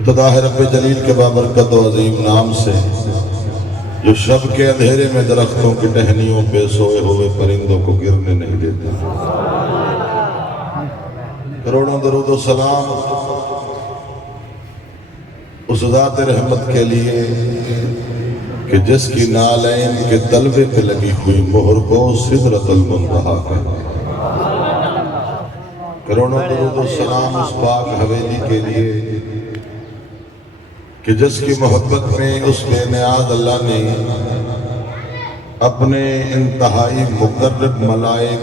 ابتدا ہے رب جلیل کے بابرکت و عظیم نام سے، جو شب کے اندھیرے میں درختوں کی ٹہنیوں پہ سوئے ہوئے پرندوں کو گرنے نہیں دیتا۔ کروڑوں درود و سلام اس ذات رحمت کے لیے کہ جس کی نالین کے تلوے پہ لگی ہوئی مہر کو سدرۃ المنتہا کہتے ہیں۔ کروڑوں درود و سلام اس پاک حویلی کے لیے کہ جس کی محبت میں اس بے نیاز اللہ نے اپنے انتہائی مقرب ملائک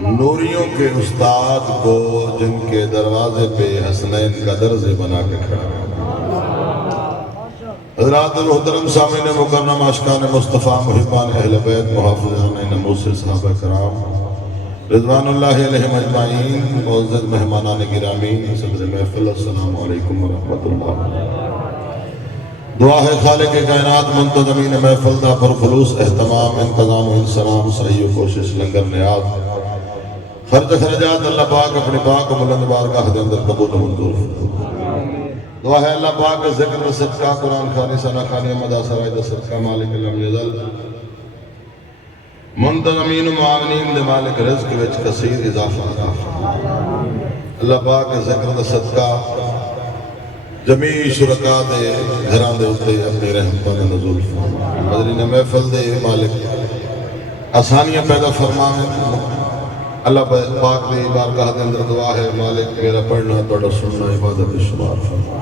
نوریوں کے استاد کو، جن کے دروازے پہ حسنین کا درجے بنا کے کھڑا۔ حضرات محترم سامعین مکرم، عاشقان مصطفیٰ، محبان اہل بیت، محافظان ناموس صحابہ کرام رضوان اللہ علیہم اجمعین، معزز مہمانان گرامی، صدر محفل، السلام علیکم ورحمۃ اللہ۔ دعا ہے خالق کائنات منتظمین محفل دا پر خلوص اہتمام، انتظام و انسلام، صحیح و کوشش لنگر نیاز، خرج خرجات اللہ پاک اپنی پاک و بلند بارگاہ دے اندر قبول و منظور۔ دعا ہے اللہ پاک ذکر و صدقہ، قرآن خوانی، ثنا خوانی، مدہ سرائی دا صدقہ، مالک لم یزل منتظمین و معاونین دے مالک رزق وچ کثیر اضافہ۔ اللہ پاک ذکر دا صدقہ جمیع شرکاء دے گھران دے اتے اپنی رحمتوں نے نزول فرما۔ حضرین محفل دے مالک آسانیاں پیدا فرمائیں۔ اللہ پاک دی بارگاہ دے اندر دعا ہے مالک میرا پڑھنا توڑا سننا عبادت شمار فرما۔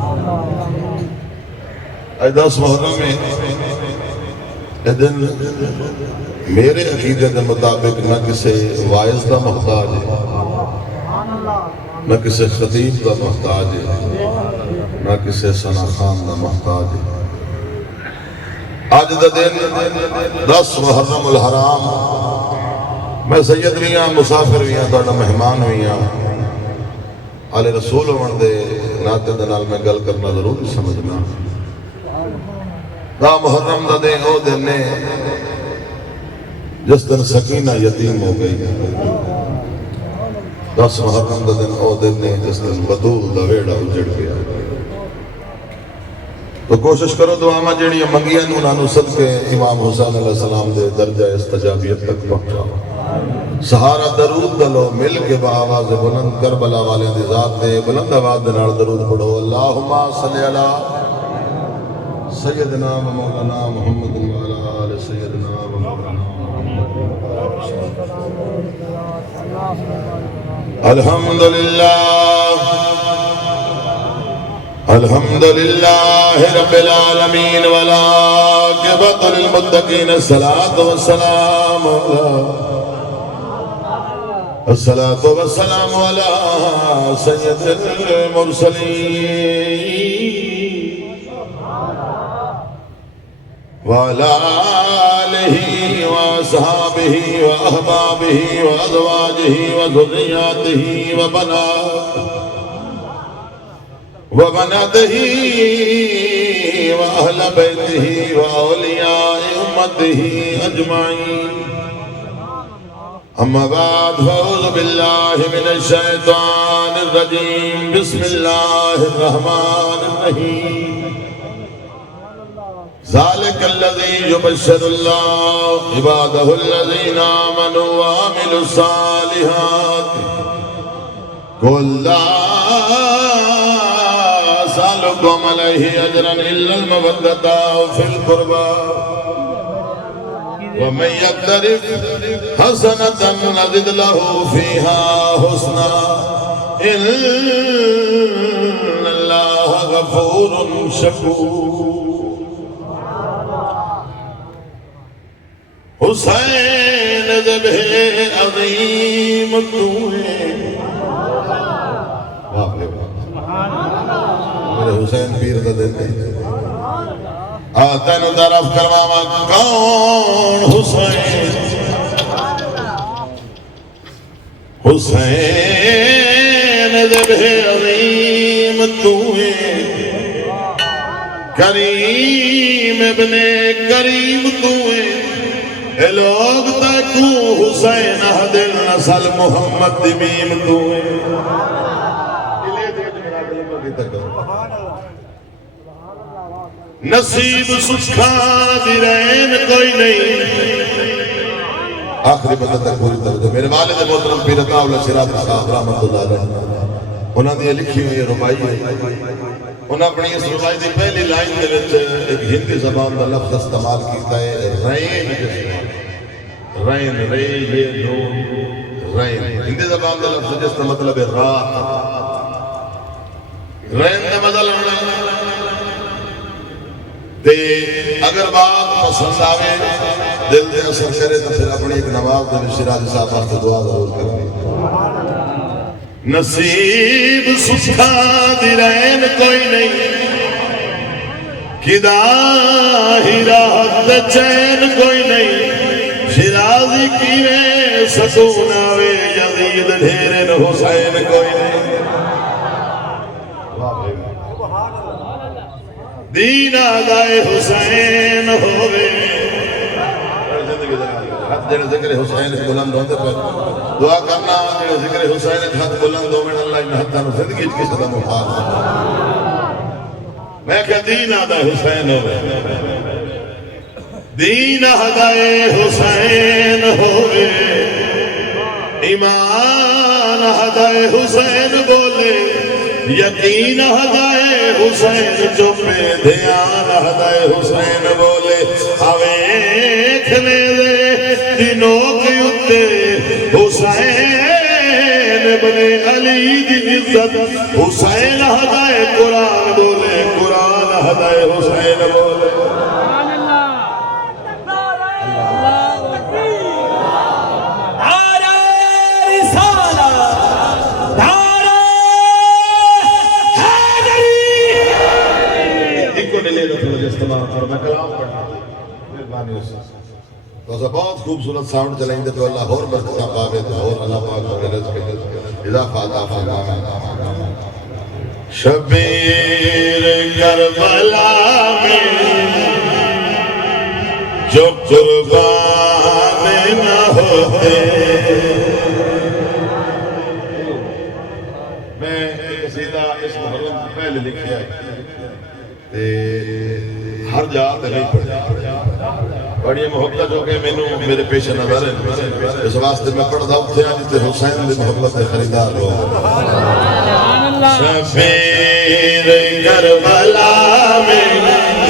اے 10 محرم میں اے دن میرے عقیدے کے مطابق نہ کسی وائز دا محتاج ہے، نہ کسی خطیب دا محتاج ہے، نہ کسی ثنا خان دا محتاج ہے۔ آج دا دن 10 محرم الحرام، میں سید بھی ہاں، مسافر بھی ہاں، توڑا مہمان بھی ہاں، آل رسول ہونے دے ناتے دنال میں گل کرنا ضروری سمجھنا۔ دا محرم دا دن او دن نے جس دن سکینہ یتیم ہو گئی، 10 محرم دا دن او دن نے جس دن بطول دا ویڑا اجڑ گیا۔ تو کوشش کرو دعا میں جڑی منگیاں انہوں صدقے امام حسین علیہ السلام دے درجہ استجابیت تک پہنچاؤ۔ سہارا درود دلو مل کے بآواز بلند، کربلا والے دی ذات دے بلند آواز دے نال درود پڑھو۔ اللہم صلی علی سیدنا و مولانا محمد وعلی آل سیدنا و مولانا الحمدللہ الحمدللہ رب العالمین والعاقبۃ للمتقین، الصلاۃ والسلام علی سید المرسلین وعلى آلہ وصحابہ واحبابہ وازواجہ وذریاتہ وبناتہ واہل بیتہ واولیاء امتہ اجمعین۔ اما بعد فاعوذ باللہ من الشیطان الرجیم، بسم اللہ الرحمن الرحیم۔ ذالک الذی یبشر اللہ عبادہ الذین آمنوا وعملوا الصالحات، قل لا اسألکم علیہ اجرا الا المودۃ فی القربى ومن یقترف حسنۃ نزد لہ فیہا حسنا ان اللہ غفور شکور۔ حسین ذبح عظیم تو ہے، میرے حسین پیر کا دیتے ہیں۔ آتن طرف کرواما کون حسین؟ حسین ذبح عظیم تو ہے، کریم ابن کریم تو ہے، اے لوگ تکو حسین احدل نسل محمد دمیم تو ہے۔ تک نصیب سکھا دی رین کوئی نہیں آخری بندہ تک پوری توجہ میرے والد محترم پیر عطا اللہ شراط صاحب رحمت اللہ علیہ انہوں نے لکھی ہوئی ربائی ہے انہوں اپنی اس ربائی دی پہلی لائن دے وچ ایک ہندی زبان دا لفظ استعمال کیتا ہے رین رین رے یہ نون رین ہندی زبان دا لفظ جس کا مطلب ہے رات رین دا مطلب تے اگر بات پسند آگے دل دے اثر کرے تو پھر اپنی ایک نواز دے شیراز صاحب واسطے دعا ضرور کریں نصیب سکھا دی رین کوئی نہیں کدا ہی راحت چین کوئی نہیں شیرازی کیویں سکون آوے یزید ڈھیرن حسین کوئی نہیں دین آدائے حسین ہوئے ہاتھ جڑے ذکر حسین بلند ہوندے پر دعا کرنا جڑے ذکر حسین ہاتھ بلند ہوئے اللہ ان ہاتھاں زندگی کس طرح محال میں کہ دین آدائے حسین ہوئے دین آدائے حسین ہوئے ایمان آدائے حسین بولے یقین ہدائے حسین چپے دھیان ہدائے حسین بولے اویکھنے دے دنوں کے اتے حسین بنے علی دی عزت حسین ہدائے قرآن بولے قرآن ہدائے حسین بولے میں کلام پڑھنا مہربانی سے بہت خوبصورت ساؤنڈ چلائیں گے تو اللہ اور برکتاں پاوے تو اور اللہ پاک کو رزق اضافہ عطا فرمائے شبیر کربلا میں جو قربان نہ ہوتے میں ایک قصیدہ اس محرم سے پہلے لکھیا ہر جات نہیں پڑھا بڑی محبت جو کہ میرے پیش نظر ہے اس واسطے میں پڑھتا اتھے آج تے حسین دے محبت خریدار ہو شبیر کربلا میں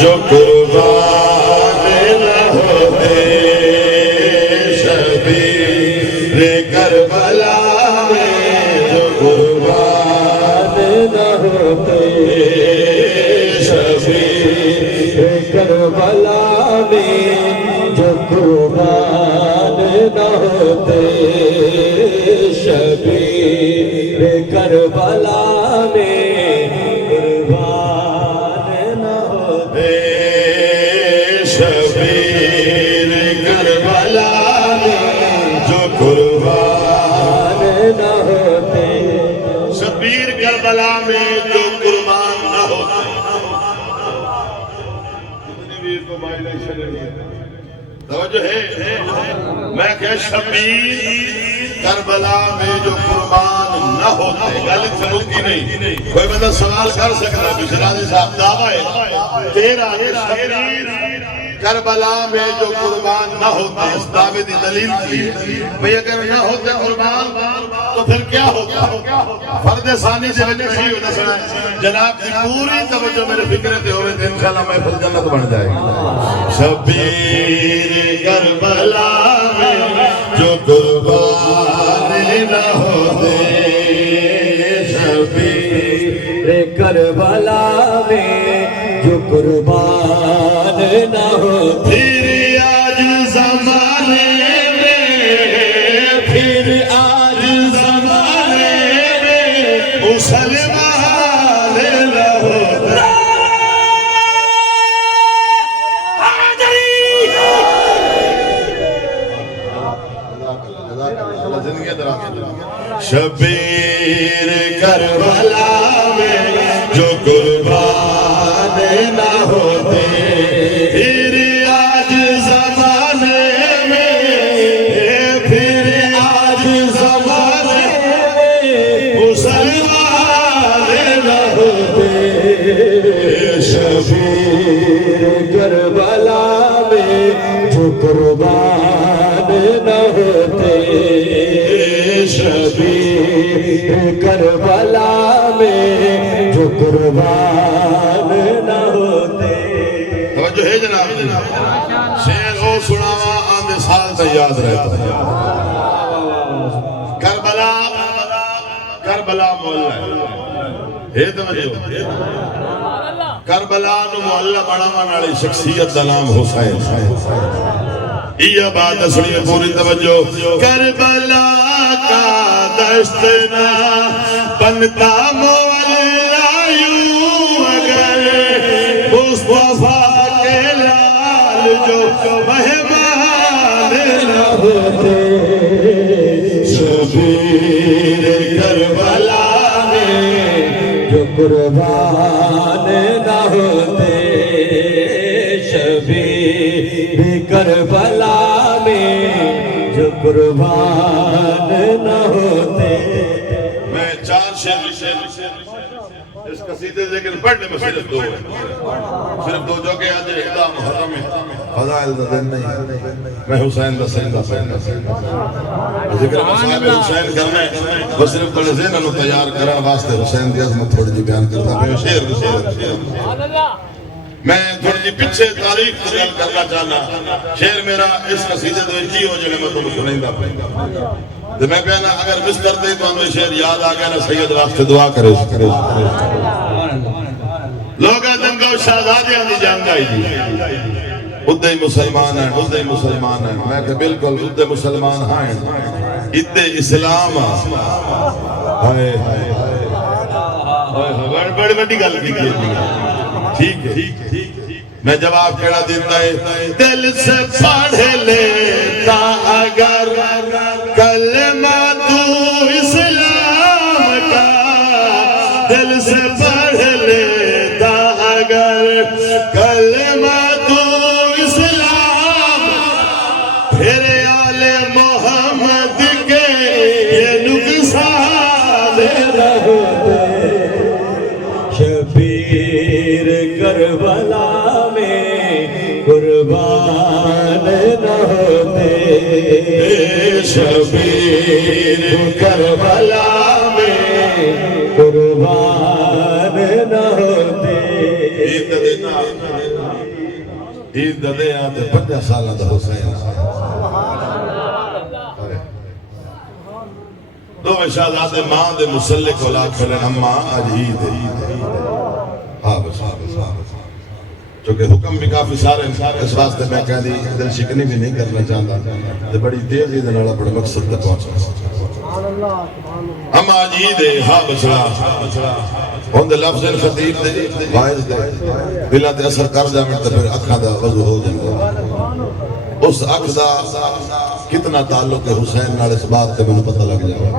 جو قربان نہ ہوتے شبیر کربلا میں جو قربان نہ ہوتے کربلا میں جو قربان نہ ہوتے شبیر کربلا میں قربان نہ ہوتے شبیر کربلا میں جو قربان نہ ہوتے شبیر کربلا میں جو قربان نہ ہوتے توجہ ہے میں کہ شبیر کربلا میں جو قربان نہ ہوتے غلط سمجھتی نہیں کوئی بندہ سوال کر سکتا ہے شیرازی صاحب دعویٰ ہے تیرا شبیر کربلا میں جو قربان نہ ہوتے اس دعوے دی دلیل کی بھئی اگر نہ ہوتے قربان تو پھر کیا ہوتا فرد ثانی سے وجہ ہی ہوتا سنا جناب کی پوری توجہ میرے فکرے تے ہوئے تھے انشاءاللہ میں پھر جنت بن جائے گا شبیر کربلا میں جو قربان نہ ہوتے شبیر کربلا میں جو قربان نہ ہوتے پھر آج زمانے میں پھر آج زمانے میں مسلمان نہ ہوتے شبیر کربلا میں جو قربان نہ ہوتے پھر آج زمانے میں پھر آج زمانے میں مسلمان نہ ہوتے کربلا میں جو قربان نہ ہوتے شبیر کربلا میں جو قربان نہ ہوتے توجہ ہے جناب شیر او سناوا آندے سال تا یاد رہتا ہے کربلا مولا ہے توجہ کربلا نو محلہ بڑھاون والی شخصیت دا نام حسین یہ بات سنیے پوری توجہ کربلا کا دشت نہ بنتا مولا یوں اگر مصطفیٰ کے لال جو مہمان نہ ہوتے شبیر کربلا میں جو قربان نہ ہوتے شبیر کربلا میں جو قربان نہ ہوتے میں چار شیر اس قصیدے لیکن پڑھنے میں صرف دو ہے صرف دو جو کہ آج اقدام محرم ہے فضائل دا دن نہیں میں حسین دا سین دا سین دا سین ذکر مصاحب حسین کرنے وہ صرف بڑے ذہن انہوں تیار کرا واسطے حسین دی عظمت تھوڑی جی بیان کرتا میں شیر میں تھوڑی جی پچھے تاریخ تسل کرنا چاہنا شیر میرا اس قصیدے دو جی ہو جنے میں تمہیں سنیں دا پہنگا تو میں کہنا اگر مستر دے تو ہمیں شیر یاد آگیا نا سید واسطے دعا کرے لوگا دنگا شہزادیاں دی جانگائی جی ادھے مسلمان ہیں ادھے مسلمان ہیں میں کہ بالکل ادھے مسلمان ہیں ادھے اسلام ہائے بڑی بڑی گل کی ٹھیک ہے میں جواب کہڑا دیتا ہے دل سے پڑھ لیتا اگر کلمہ تو اسلام کا دل سے پڑھ لیتا اگر کلمہ تو اسلام پھر آل محمد کے یہ نقصان رہتے شبیر کربلا میں قربان نہ ہوتے شبیر کربلا میں قربان نہ ہوتے عید دے آتے 50 سالہ دا حسین دو شہزادے ماں دے مسلح کو لاکھ کھلے اماں آج عید ہے ہاں بس چونکہ حکم بھی کافی سارے اس واسطے میں کہہ دی دل شکنی بھی نہیں کرنا چاہتا تو بڑی تیزی دن والا بڑا مقصد تک پہنچا ہم آج عید ہے ہاں بسڑا ہون دے لفظ خطیب دے باعث دے دلہ دے اثر کر جائے تو پھر اکھا دا وضو ہو جائے اس اکھ دا کتنا تعلق ہے حسین نال اس بات تے میں پتہ لگ جائے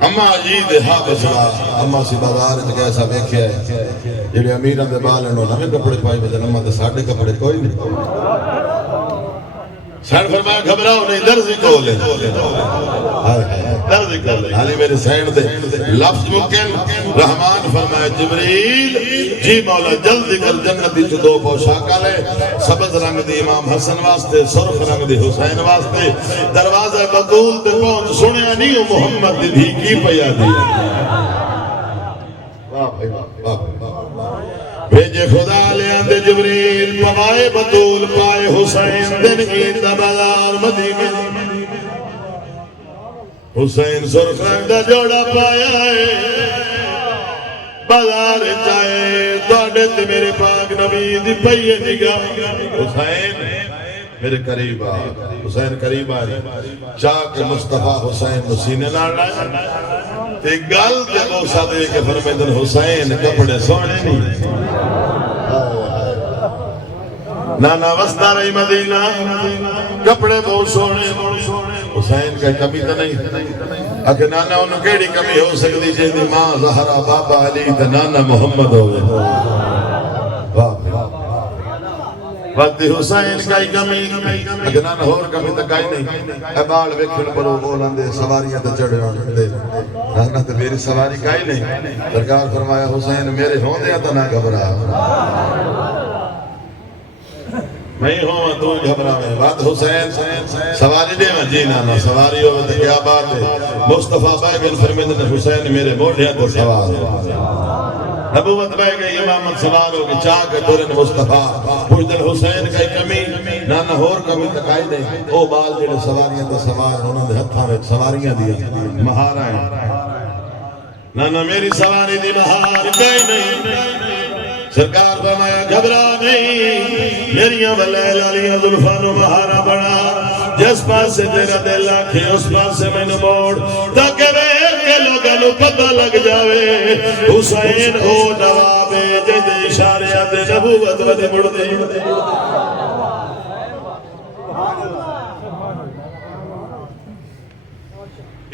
اما عید ہاں بسڑا اما سی بازار جگہ ایسا بیکھیا ہے جیڑے امیران دے بال انہوں نمیں کپڑے پائی بجن اما دے ساڑھے کپڑے کوئی نہیں سیڑ فرمایا گھبراؤ نہیں درزی کو لے درزی کو لے حالی میرے سیڑ دے لفظ ممکن رحمان فرمایا جبریل جی مولا جلدی کر جنتی چو دو پوشاکا لے سبز رنگ دی امام حسن واسطے سرخ رنگ دی حسین واسطے دروازہ بطول تے پہنچ سنیا نہیں محمد دی بھی کی پیا دی بھیجے خدا لے آندے جبریل پوائے بطول پائے حسین دن عید دا بازار مدینے حسین سرخ رنگ دا جوڑا پایا ہے بازار چاہے دوڑے تے میرے پاک نبی دی پئیے نگاہ حسین میرے قریب آ حسین قریب آ چاک مصطفیٰ حسین مسینے لارنا تے گل تے بوسا دے کے فرمیدن حسین کپڑے سونے نہیں نانا وسطہ رہی مدینہ کپڑے بہت سونے حسین کا کمی تو نہیں اگر نانا انہوں کیڑی کمی ہو سکتی جیدی ماں زہرہ بابا علی تے نانا محمد ہوئے وقت حسین کائی کمی اگر نانا اور کمی تو کائی نہیں اے بال ویکھن پرو بولن دے سواریاں تے چڑھے ہونے دے نہ تو میری سواری کا ہی نہیں. سرکار فرمایا حسین میرے ہوں دیا تو نہ گھبرا. میں ہوں تو گھبرا میں بات حسین سواری دے میں جی نانا سواری ہو تو کیا بات ہے. مصطفیٰ بیگن فرمیدن حسین میرے موڑیا تو سوار ہے. نبوت بہ گئی امامت سوار ہو گئی چاہ کے دورن مصطفیٰ پوچھدن حسین کا کمی نانا ہور کمی تکائی دے. او بال جڑے سواریاں تو سوار انہوں نے ہتھاں میں سواریاں دیا مہارا ہیں. نانا میری سواری دی مہار کئی نہیں. سرکار فرمایا گھبرا نہیں میریاں بلیل علیہ ظلفانو مہارا بڑا. جس پاس سے تیرا دل آکھے اس پاس سے میں نے موڑ تاکہ بیٹھ کے لوگوں نے پتہ لگ جاوے حسین او نواب جد اشاریات نبوت ودی مڑ دے.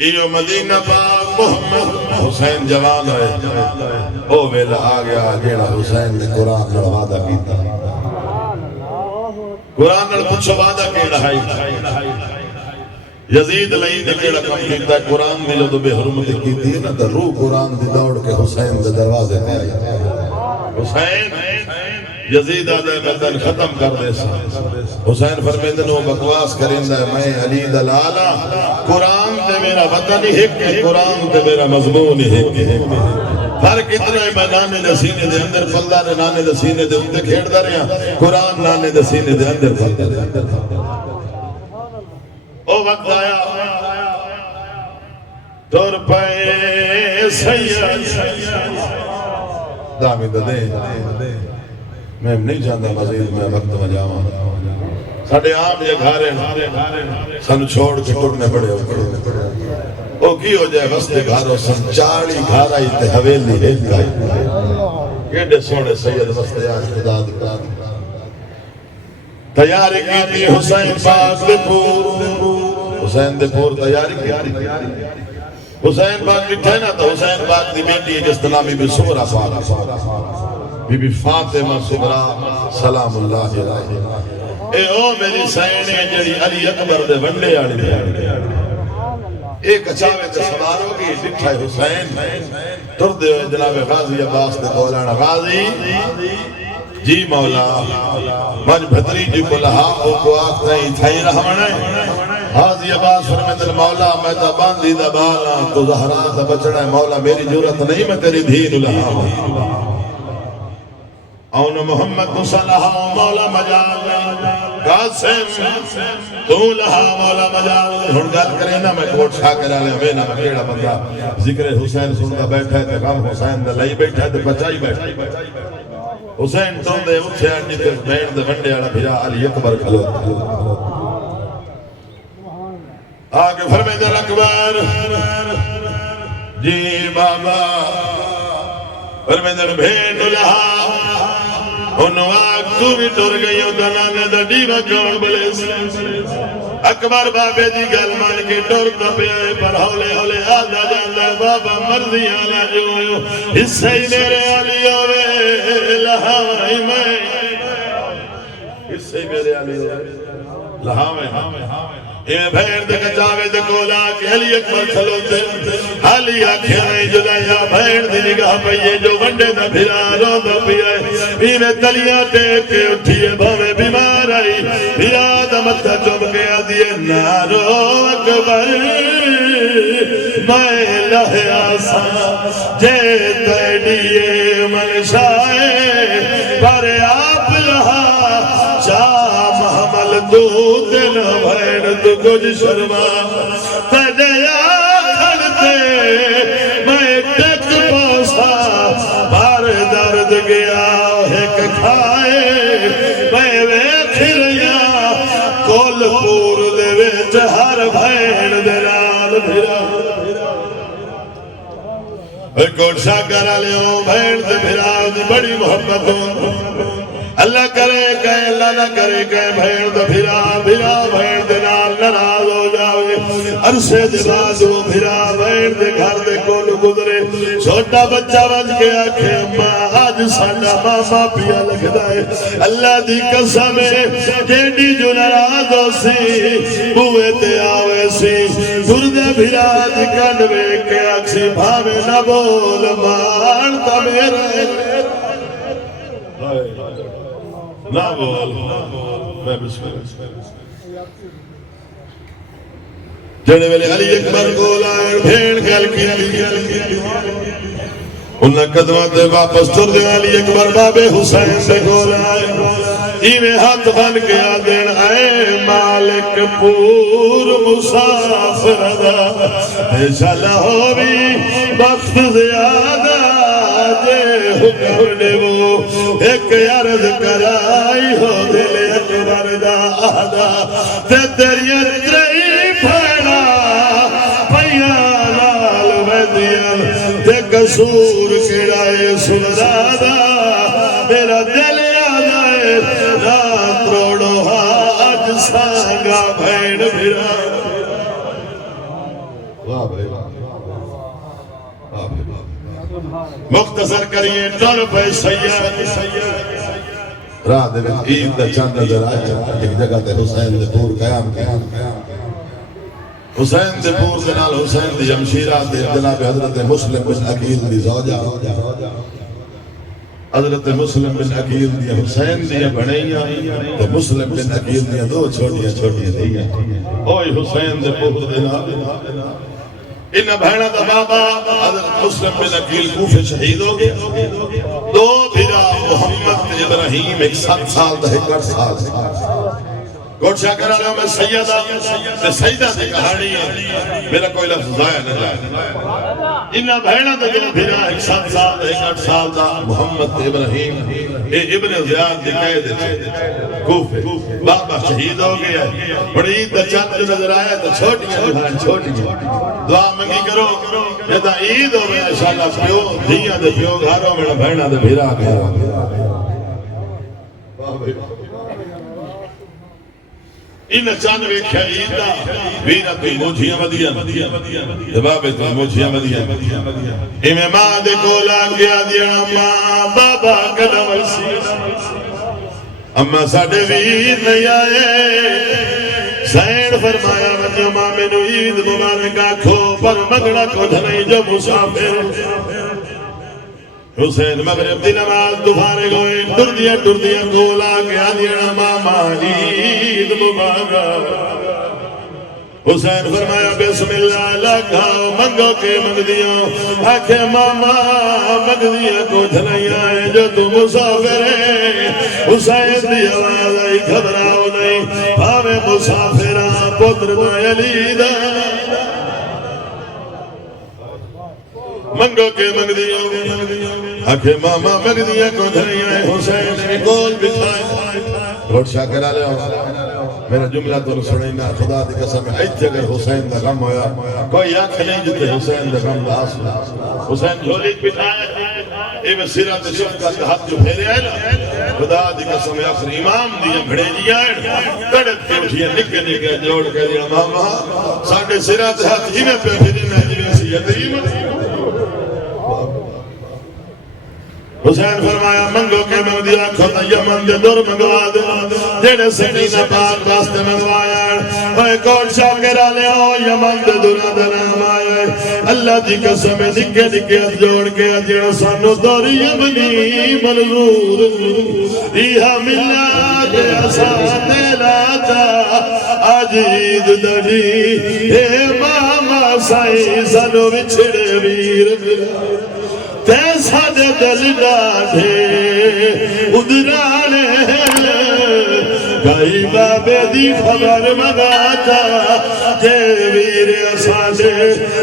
ایو مدینہ پاک محمد حسین جوان ہے. او ویلا آ گیا جیڑا حسین نے قرآن نال وعدہ کیتا. قرآن نال پوچھو وعدہ کیڑا ہے. یزید لئی تے کیڑا کم کیتا. قرآن دی جو بے حرمتی کیتی ہے نا تے روح قرآن دی دوڑ کے حسین دے دروازے تے آئی. حسین یزید آدھے مدن ختم کر دے سا. حسین فرمیدن وہ بکواس کرندہ ہے میں علی دلالا قرآن تے میرا وطن ہی ایک ہے قرآن تے میرا مضمون ہی ایک ہے. فرق اتنا ہی میں نانے دے سینے دے اندر پلدہ نے نانے دے سینے دے اندر کھیڑ دا رہا قرآن نانے دے سینے دے اندر پلدہ دے. او وقت آیا دور پائے سید دامی دے میں نہیں جانتا مزید میں وقت میں جاؤں. ساڑھے عام یہ گھارے سن چھوڑ کے ٹوڑنے پڑے ہو. او کی ہو جائے وستے گھاروں سن چاڑی گھارا ہی تے حویلی ہے کیڑے سوڑے سید وستے آج خدا دکھا. تیاری کی تھی حسین پاک دے پور. حسین دے پور تیاری کی. حسین پاک لکھے نا تو حسین پاک دی بیٹی ہے جس نامی بھی سورہ پاک بی بی فاطمہ صغرا سلام اللہ علیہ. اے او میری سینے جڑی علی اکبر دے ونڈے آڑی دے. ایک اچھاوے تے سوار ہوگی لکھا ہے حسین تر دے ہوئے جناب غازی عباس دے کولانا غازی جی مولا مجھ بھتری جی کو لہا او کو آختا ہی تھائی رہمانا ہے. غازی عباس فرمیدن مولا میں تا باندھی دا بالا تو زہرا دا بچڑا ہے مولا میری جورت نہیں میں تیری دھین لہا ہوں. اون محمد صلی اللہ مولا مجال قاسم تو لہا مولا مجال. ہن گل کرے نا میں کوٹ شاہ کرا لے میں نا کیڑا بندہ ذکر حسین سندا بیٹھا ہے تے غم حسین دے لئی بیٹھا ہے تے بچائی بیٹھا. حسین تو دے اٹھے اڈی تے بین دے ونڈے والا بھیا علی اکبر کھلو آگے فرمیدن اکبر جی بابا فرمیدن بھین لہا انہوں آگ تو بھی ٹر گئی ہوں دنانے دا ڈیوہ کون بلے سے. اکبر بابے دی گل مان کے ٹر تپے آئے پر ہولے ہولے آدھا جاندہ بابا مرضی آلا جو ہوں حصہ ہی میرے آلی ہوئے لہاویں میں حصہ ہی میرے آلی ہوئے لہاویں. اے بھیر دے کچاوے دے کولا کہ علی اکبر کھلوتے علی آکھیں جلائیا بھیر دی نگاہ پئیے جو ونڈے دا بھرا رو دا پیئے بیوے تلیاں ٹیک کے اٹھیے بھوے بیمار آئی بھرا دا متھا چوب کے آدھیے نارو اکبر میں لہ آسا جے تیڈیے منشائے پر آپ لہا چاہ محمل دو دن بھین تو کچھ شرما تجھے آکھڑتے میں ٹک پوسا بار درد گیا ایک کھائے میں ویکھریا کول پور دے ویچ ہر بھین دلال بھرا. کوٹ شاہ کرا لیوں بھین دے بھرا دی بڑی محبت ہوں. اللہ کرے کہیں اللہ نہ کرے کہیں بھین دا بھرا بھین دے نال ناراض ہو جاوے عرصے دے بعد وہ بھرا بھین دے گھر دے کول گزرے چھوٹا بچہ بچ کے آکھے اماں آج ساڈا ماما پیا لگدا ہے اللہ دی قسم ہے جیڑی جو ناراض ہو سی بوئے تے آوے سی گردے بھرا دی کنڈ ویکھ کے آکھی بھاوے نہ بول مان تا میرا نہ بول میں بسم اللہ جڑے ویلے علی اکبر کول آئے بھیڑ گل کی انہاں قدماں تے واپس ٹر دے علی اکبر بابے حسین سے کول آئے ایویں ہاتھ بن کے آدین اے مالک پور مسافر دا چلا ہووی وقت زیادہ جے حکم نے وہ ایک عرض کرائی ہو دل اکبر دا آدھا تے تیری تری پھیڑا پیا لال ویدیاں تے قصور کڑائے سلدادا میرا دل آدھا ہے رات روڑو آج سانگا بھین بھرا واہ بھائی مختصر کریے ٹر پہ سیاد راہ دے وچ عید دا چاند نظر آیا ایک جگہ تے حسین دے پور قیام حسین دے پور دے نال حسین دی جمشیرہ دے جناب حضرت مسلم بن عقیل دی زوجہ حضرت مسلم بن عقیل دی حسین دی بنیاں تے مسلم بن عقیل دی دو چھوٹیاں دیاں اوئے حسین دے پور دے نال انہ بہنہ دا بابا حضرت مسلم بن عقیل کوفے شہید ہو گئے دو بھیرا محمد ابراہیم 7 سال دا 8 سال گوڑشا کرا لیا میں سیدہ سیدہ دی کہانی ہے میرا کوئی لفظ ضائع نہ جائے انہ بہنہ دا دو بھیرا 7 سال دا 8 سال دا محمد ابراہیم ابن زیاد دی قید تھے کوفے بابا شہید ہو گیا بڑی دا چند جو نظر آیا تو چھوٹی دعا منگی کرو یہ دا عید ہو گیا انشاءاللہ پیو دھیاں دے پیو گھاروں میں بہنہ دے بھیرا گیا انہ چاند ویکھیا عید دا ویرہ تو موجھیاں ودیاں جبابے تو موجھیاں ودیاں ایمیں ماں دے کولا گیا دیا ماں بابا قدم سی اما ساڑھے ویر نہیں آئے سین فرمایا ونجو ماں میں نو عید مبارکہ کھو پر مگڑا کو دھنائی جو مسافر حسین مغرب دی نماز دوبارے گوئے ٹردیاں گولا گیا دیا ماما عید مبارک حسین فرمایا بسم اللہ لگاؤ منگو کے مگ دیاں آکھے ماما مگ دیاں کو دھنائیاں ہیں جو تو مسافر ہے حسین دی آواز آئی گھبراؤ نہیں پاوے مسافرہ پتر مائی علی دا منگو کے مگ دیاں آکھے ماما مگ دیاں کو دھنائیاں ہیں حسین نے گول بٹھائے روٹ شاکر آلے میرا جملہ تو سنینا خدا دی قسم ہے ایت اگر حسین دا غم ہویا کوئی آنکھ نہیں جتے حسین دا غم دا آسو حسین جھولی بٹھائے ایوے سیرات شفقت کا ہاتھ جو پھیرے آئے نا خدا دی قسم ہے اخر امام دیا بھڑے جی آئے کڑت کے اٹھیا نکے جوڑ کے دیا ماما ساڑھے سیرات ہاتھ ہی میں پہ پھرنا جیوے سی یتیم حسین فرمایا منگو کے مگ دیا کھوتا یمن دے دور منگوا دے جیڑے سکینہ پاک واسطے منگوایا اے کوٹ شاکرہ لے آؤ یمن دے دورہ دے نام آئے اللہ دی قسم نکے ہاتھ جوڑ کے جیڑا سانو دور یمنی منظور ایہا ملا دے اسان لاتا آج عید دڑی اے ماما سائی سانو بچھڑے ویر ملا تیسا دے دل ڈاڑھے ادرانے گئی بابے دی خبر مگاتا جے ویر اسانے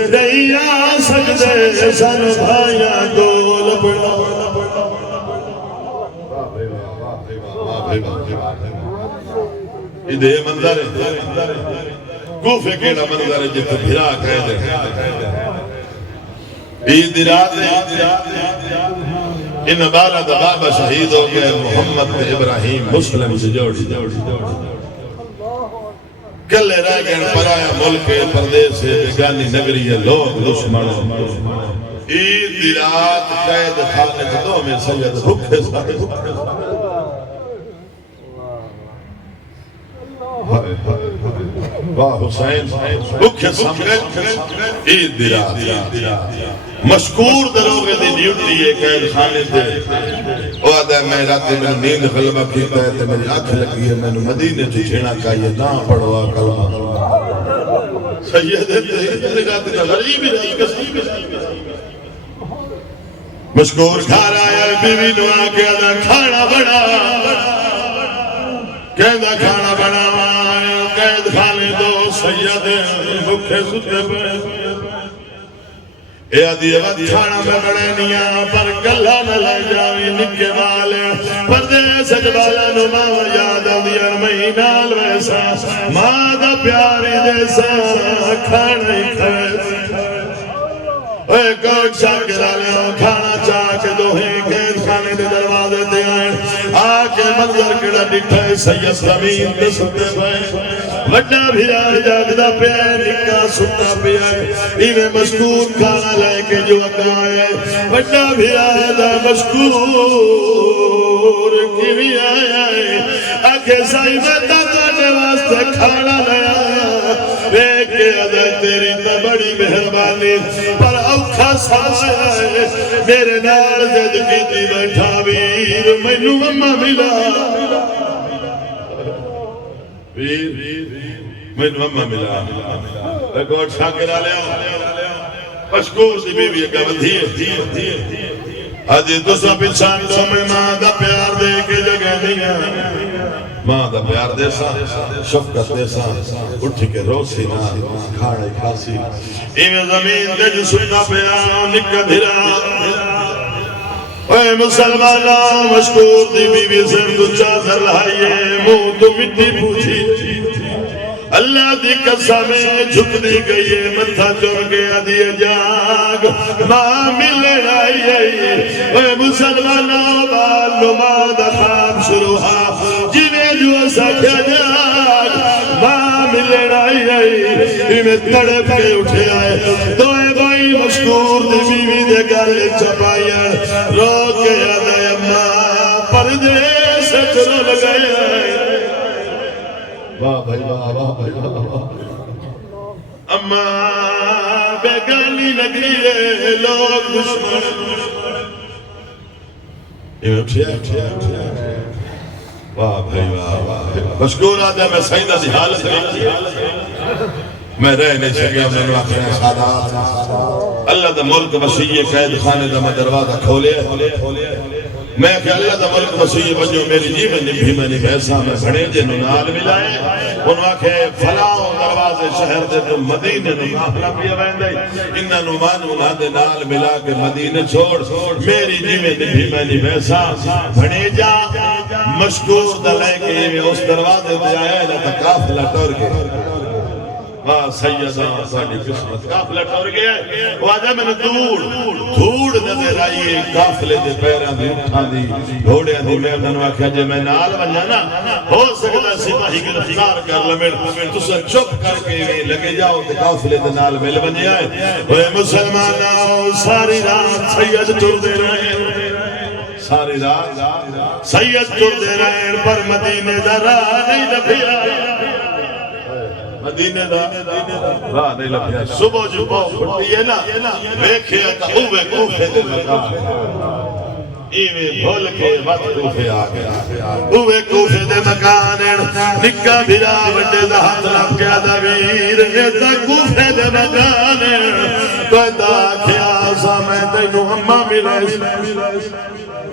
نہیں آ سکتے سن بھائیاں گول بڑا یہ منظر ہے کوفے کیڑا منظر ہے جتے بھرا کہہ دے عید رات ان بالا دا بابا شہید ہو گئے محمد ابراہیم مسلم سے جوڑی کلے رہ گئے پرایا ملک پردیس سے بیگانی نگری ہے لوگ دشمن عید دی رات قید خانے جدوں میں سید بھوکے سارے واہ حسین بھوکے سامنے عید دی رات مشکور دروگے دی ڈیوٹی ہے قید خانے دے وہ آدھا ہے میں راتے میں نیند غلبہ کیتا ہے تے میری آنکھ لگی ہے میں نے مدینے چھینا کہا نہ پڑھوا کلمہ سید راتے کا غریب ہی مشکور گھر آیا بیوی نو آکے آدھا کھانا بنا کہندہ کھانا بنا قید خانے دو سید بھوکے ستے پہ اے آدھی وقت کھانا میں بڑے نیاں پر گلہ نہ لے جاوی نکے والے پردیس جبالا نو ماں یاد آدھیا مہینال ویسا ماں دا پیاری جیسا کھانا ہی کھویسا اے گوٹ شاک ڈالیا کھانا چاک دوہیں قید خانے دے دروازے دے آئیں آکے منظر کڑا ڈٹھے سید زمین دے ستے پائے وڈا بھی آئے جاگدہ پہ آئے نکا ستا پہ آئے انہیں مشکور کھانا لے کے جو اکائے وڈا بھی آئے دا مشکور کی بھی آئے آکے سائی میں تاکانے واسطے کھانا لے آئے ایک ادھے تیری تا بڑی مہربانی پر اوکھا سائے میرے نال زد کی تی بیٹھا ویر میں نو مما ملا ویر میں نو مما ملا گوٹ شاکر آلیا مشکور سی بیوی اگا ودھی ہے آجی تو سا پچھان تو میں ماں دا پیار دے کے جگہ دیا ماں دا پیار دے سا شفقت دے سا اٹھ کے روسی نا کھاڑے کھاسی ایمیں زمین دے جو سوئنا پیار نکا دھرا اے مسلمانہ مشکور دی بی بی سے تو چادر لائیے منہ تو مٹی پوچھی اللہ دی قسمیں جھک دی گئی متھا چور گیا دی جاگ ماں ملے آئیے اے مسلمانہ بالو ماں دا خواب شروع جنہیں جو سکھا جاگ ماں ملے آئیے میں تڑپ کے اٹھے آئے دوئے بھائی مشکور دی بیوی دے گھر چپائیاں رو کے آدھے اماں پردیس چلو لگئے واہ بھائی واہ واہ بھائی واہ اماں بیگانی لگی ہے لوگ دشمن واہ بھائی واہ واہ مشکور آدھے میں سیدہ دی حالت میں رہ نہیں سکیا میں نے آخر سادات اللہ دا ملک مسیح قید خانے دا میں دروازہ کھولے میں کہ اللہ دا ملک مسیح بجو میری جیون بھی میں نہیں بھیسا میں بڑے جنو نال ملائے انہوں کہ فلاں دروازے شہر دے تو مدینہ نو کافلہ پیا بہندائی انہاں نو مانونا دے نال ملا کے مدینہ چھوڑ میری جیون بھی میں نہیں بھیسا بڑے جا مشکور دلائے کہ یہ اس دروازے دے آیا ہے نا کافلہ ٹور کے سیدہ ساڑی قسمت کافلہ ٹور گیا ہے وہ آجا میں نے دھوڑ نظر آئیے کافلے دے پیران دی اٹھان دی گھوڑے دی میدن واقعہ جے میں نال بنجانا ہو سکتا سپاہی کے رفتار کر لمڑ تو سے چپ کر کے لگے جاؤ تے کافلے دے نال مل بن جائے اے مسلمان آؤ ساری رات سید ٹور دے رہے ساری رات سید ٹور دے رہے پر مدینے دا راہ نہیں لبھیا مدینے دا راہ نہیں لبھیا صبح جو باؤ پھٹی ہے نا بیکھے تا اوے کوفے دے مکان ایویں بھول کے وقت کوفے آگیا اوے کوفے دے مکان نکا بھیرا وڈے دا ہاتھ لب کے آدھا ویر نیتا کوفے دے مکان تو دا کھیا سا میں تینو ہمہ ملے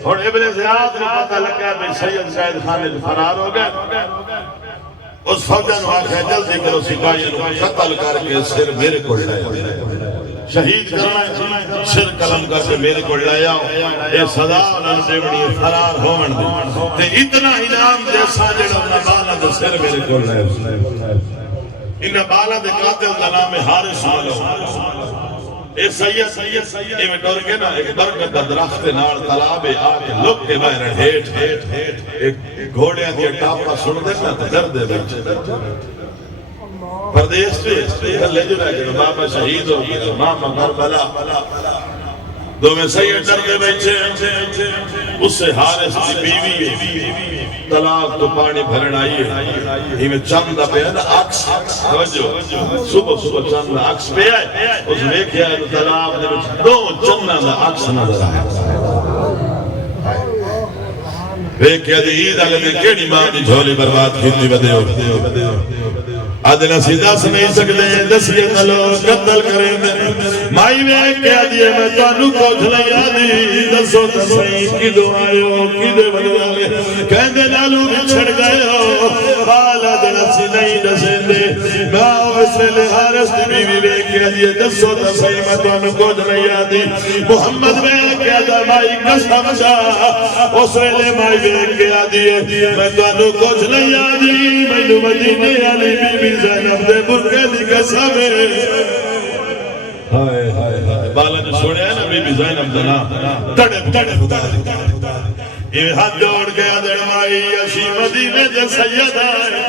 اور ابن زیاد نے پتہ لگا بے سید قید خانے فرار ہو گئے اس فوجہ نو آکھا جلدی کرو سپاہیوں کو قتل کر کے سر میرے کو لائے شہید کرنا سر قلم کر کے میرے کو لائے اے صدا انہوں نے بڑی فرار ہومن دے تے اتنا انعام جیسا جڑا انہوں بالا دے سر میرے کو لائے انہوں بالا دے قاتل دا نام حارث ملو اے سید اے میں ڈور کے نا ایک برکت دا درخت نال تلابے آکے لوگ کے باہر ہیٹ ایک گھوڑیاں دیا ٹاپا سن دینا تو در دے بیٹھے پردیس پہ لے جو رہے کہ بابا شہید ہو گیا ماما کربلا دو میں سید ڈردے بیٹھے اس سے حارث کی بیوی ہے طلاق تو پانی بھرن آئی ہے ہی میں چند پہ ہے نا عکس توجہ صبح صبح چند عکس پہ آئے اس میں کیا ہے طلاق دے بچ دو چند عکس نظر آئے ویکیا دی عید آلے میں کیڑی ماں دی جھولی برباد کیتی بدے ہو آدھنا سی دس نہیں سکتے دسیے تلو قتل کریں دے مائی ویکیا دیئے میں تانو کوچھ لئی آدھی دسو تسائی کی دو آئے ہو کی دے بدے آگے کہندے نالو بھی چھڑ گئے ہو بالا دنا سی نہیں دسیں دے ماں اس ویلے حارث دی بیوی ویکیا دیئے دسو تسائی میں تانو کوچھ لئی آدھی محمد ویکیا دا مائی قسم جا اس ویلے مائی ویکیا دیئے میں تانو کوچھ لئی آدھی میں نو مدینے علی بی زینب دے برکے دی قسم ہائے ہائے ہائے بالا جو چھوڑے ہیں نا بی بی زینب دنا تڑے خدا دی یہ ہاتھ جوڑ گیا دڑمائی اشی مدینے دے سید آئے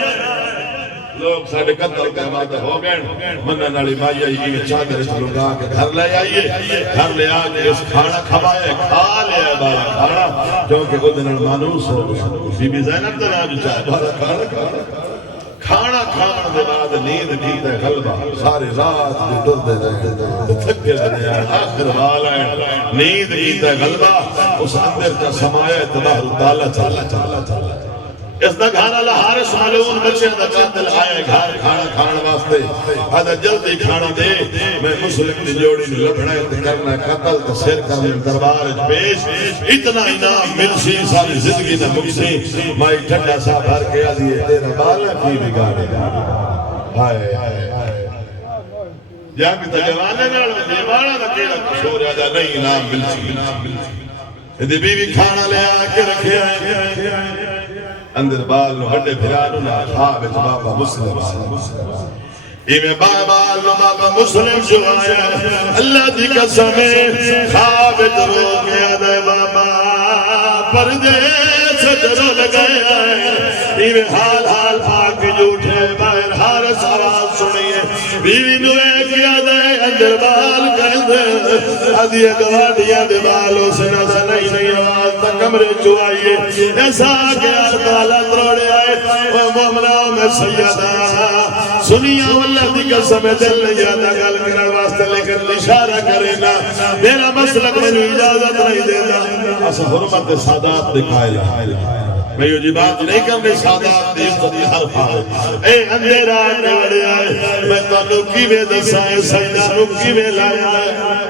لوگ ساڑھے قتل کا بات ہو گئے منہ نالی مائی آئی یہ چادر اس لگا کے گھر لے آئیے گھر لے آئیے اس کھانا کھوائے کھا لے آئے بالا کھانا جو کہ وہ دنر مانوس ہو بی بی زینب دنا جو چاہے بالا کھانا کھانا دے بعد نیند کیتا ہے غلبہ سارے رات دے در دے رہے تھکے دے آخر والا ہے نیند کیتا ہے غلبہ اس اندر کا سمایا تباہ تعالیٰ چالا اس دا گھانا لحارس ملعون بچے دا قاتل آئے گھار کھانا کھانا واسطے آدھا جلدی کھانا دے میں مسلم دی جوڑی نے لڑھائے تے کرنا قتل تے سیر کرنے دربار پیش اتنا انعام ملسی ساری زندگی نہ مکسی مائی ٹھنڈا سا بھر کے آدھیے تیرا بالا کی بگاڑے ہائے جانگ تا جوانے نال دیوانا دا کیڑا کشور آدھا نہیں انعام ملسی دی بیوی کھانا لے آ کے رکھے آئے اندر بال نو ہڈے پھرانو نا خواب بابا مسلم میں بابا بابا مسلم جو آیا اللہ دی قسم خواب رو گیا دے بابا پردے سجرو لگایا میں حال حال پاک جھوٹے باہر حارس آواز سنیے بیوی نو ایک یاد ہے اندر بال کہہ دے آدھی گواڈیاں دے بالوں سے نہ نہیں آواز تک کمرے چوائیے ایسا کیا تالا تروڑے آئے وہ مومنوں میں سیدہ سنیا واللہ دی قسم دل نہیں جاتا گل کرنے واسطے لیکن اشارہ کرے نا میرا مسلک میں اجازت نہیں دیتا اسا حرمت سادات دکھائے لائے میں یہ بات نہیں کرنے سادات دی عزت حرف آئے اے اندھیرا کے بڑے آئے میں تو نکی میں دسائے سیدہ نکی میں لایا ہے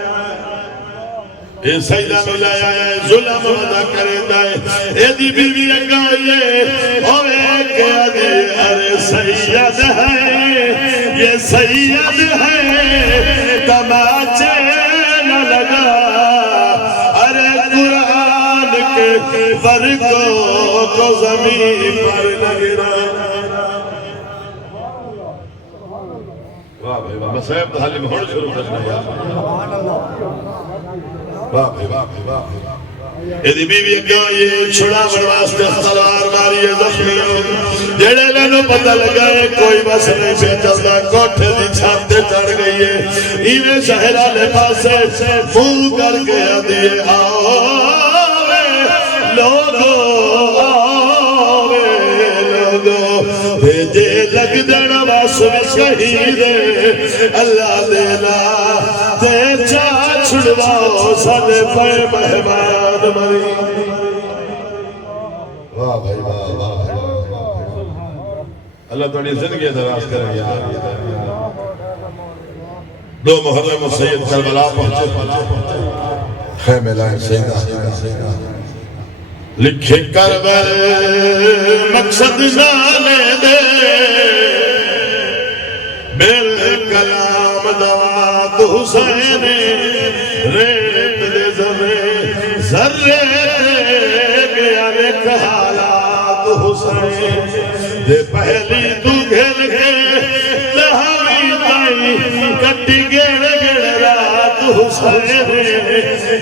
اے سیدہ میں لایا ہے ظلم ودا کرے دائے اے دی بیوی اگائیے اوے کیا دی ارے سید ہے یہ سید ہے تماچے نہ لگا ارے قرآن کے فرقوں کو زمین پر لگنا واہ بھائی واہ مسائب تحالی میں ہوڑ شروع کرنا واہ بھائی واہ بھائی واہ بھائی ایدی بیوی کیوں یہ چھڑا بڑواستے تلوار ماری زخمی جڑے لینو پتہ لگائے کوئی بس نہیں پہ چلتا کوٹھے دی چھاتے چڑھ گئی ہے ایویں شہرہ لے پاسے منہ کر گیا دیئے آوے لوگو بھیجے لگ دینا باسم شہید اللہ دینا دے چاہ چھڑواؤ سانے پہ مہمان مری واہ بھائی واہ واہ اللہ توڑی زندگی دراز کریں دو محرم و سید کربلا پہنچے خیمہ لائن سیدہ لکھے کربل مقصد نانے دے بالکلام دوات حسین ریت دے زمین ذرے گیا لکھ حالات حسین دے پہلی تو گھر کے لہاوی تائی کٹی گیڑ گیڑ رات حسین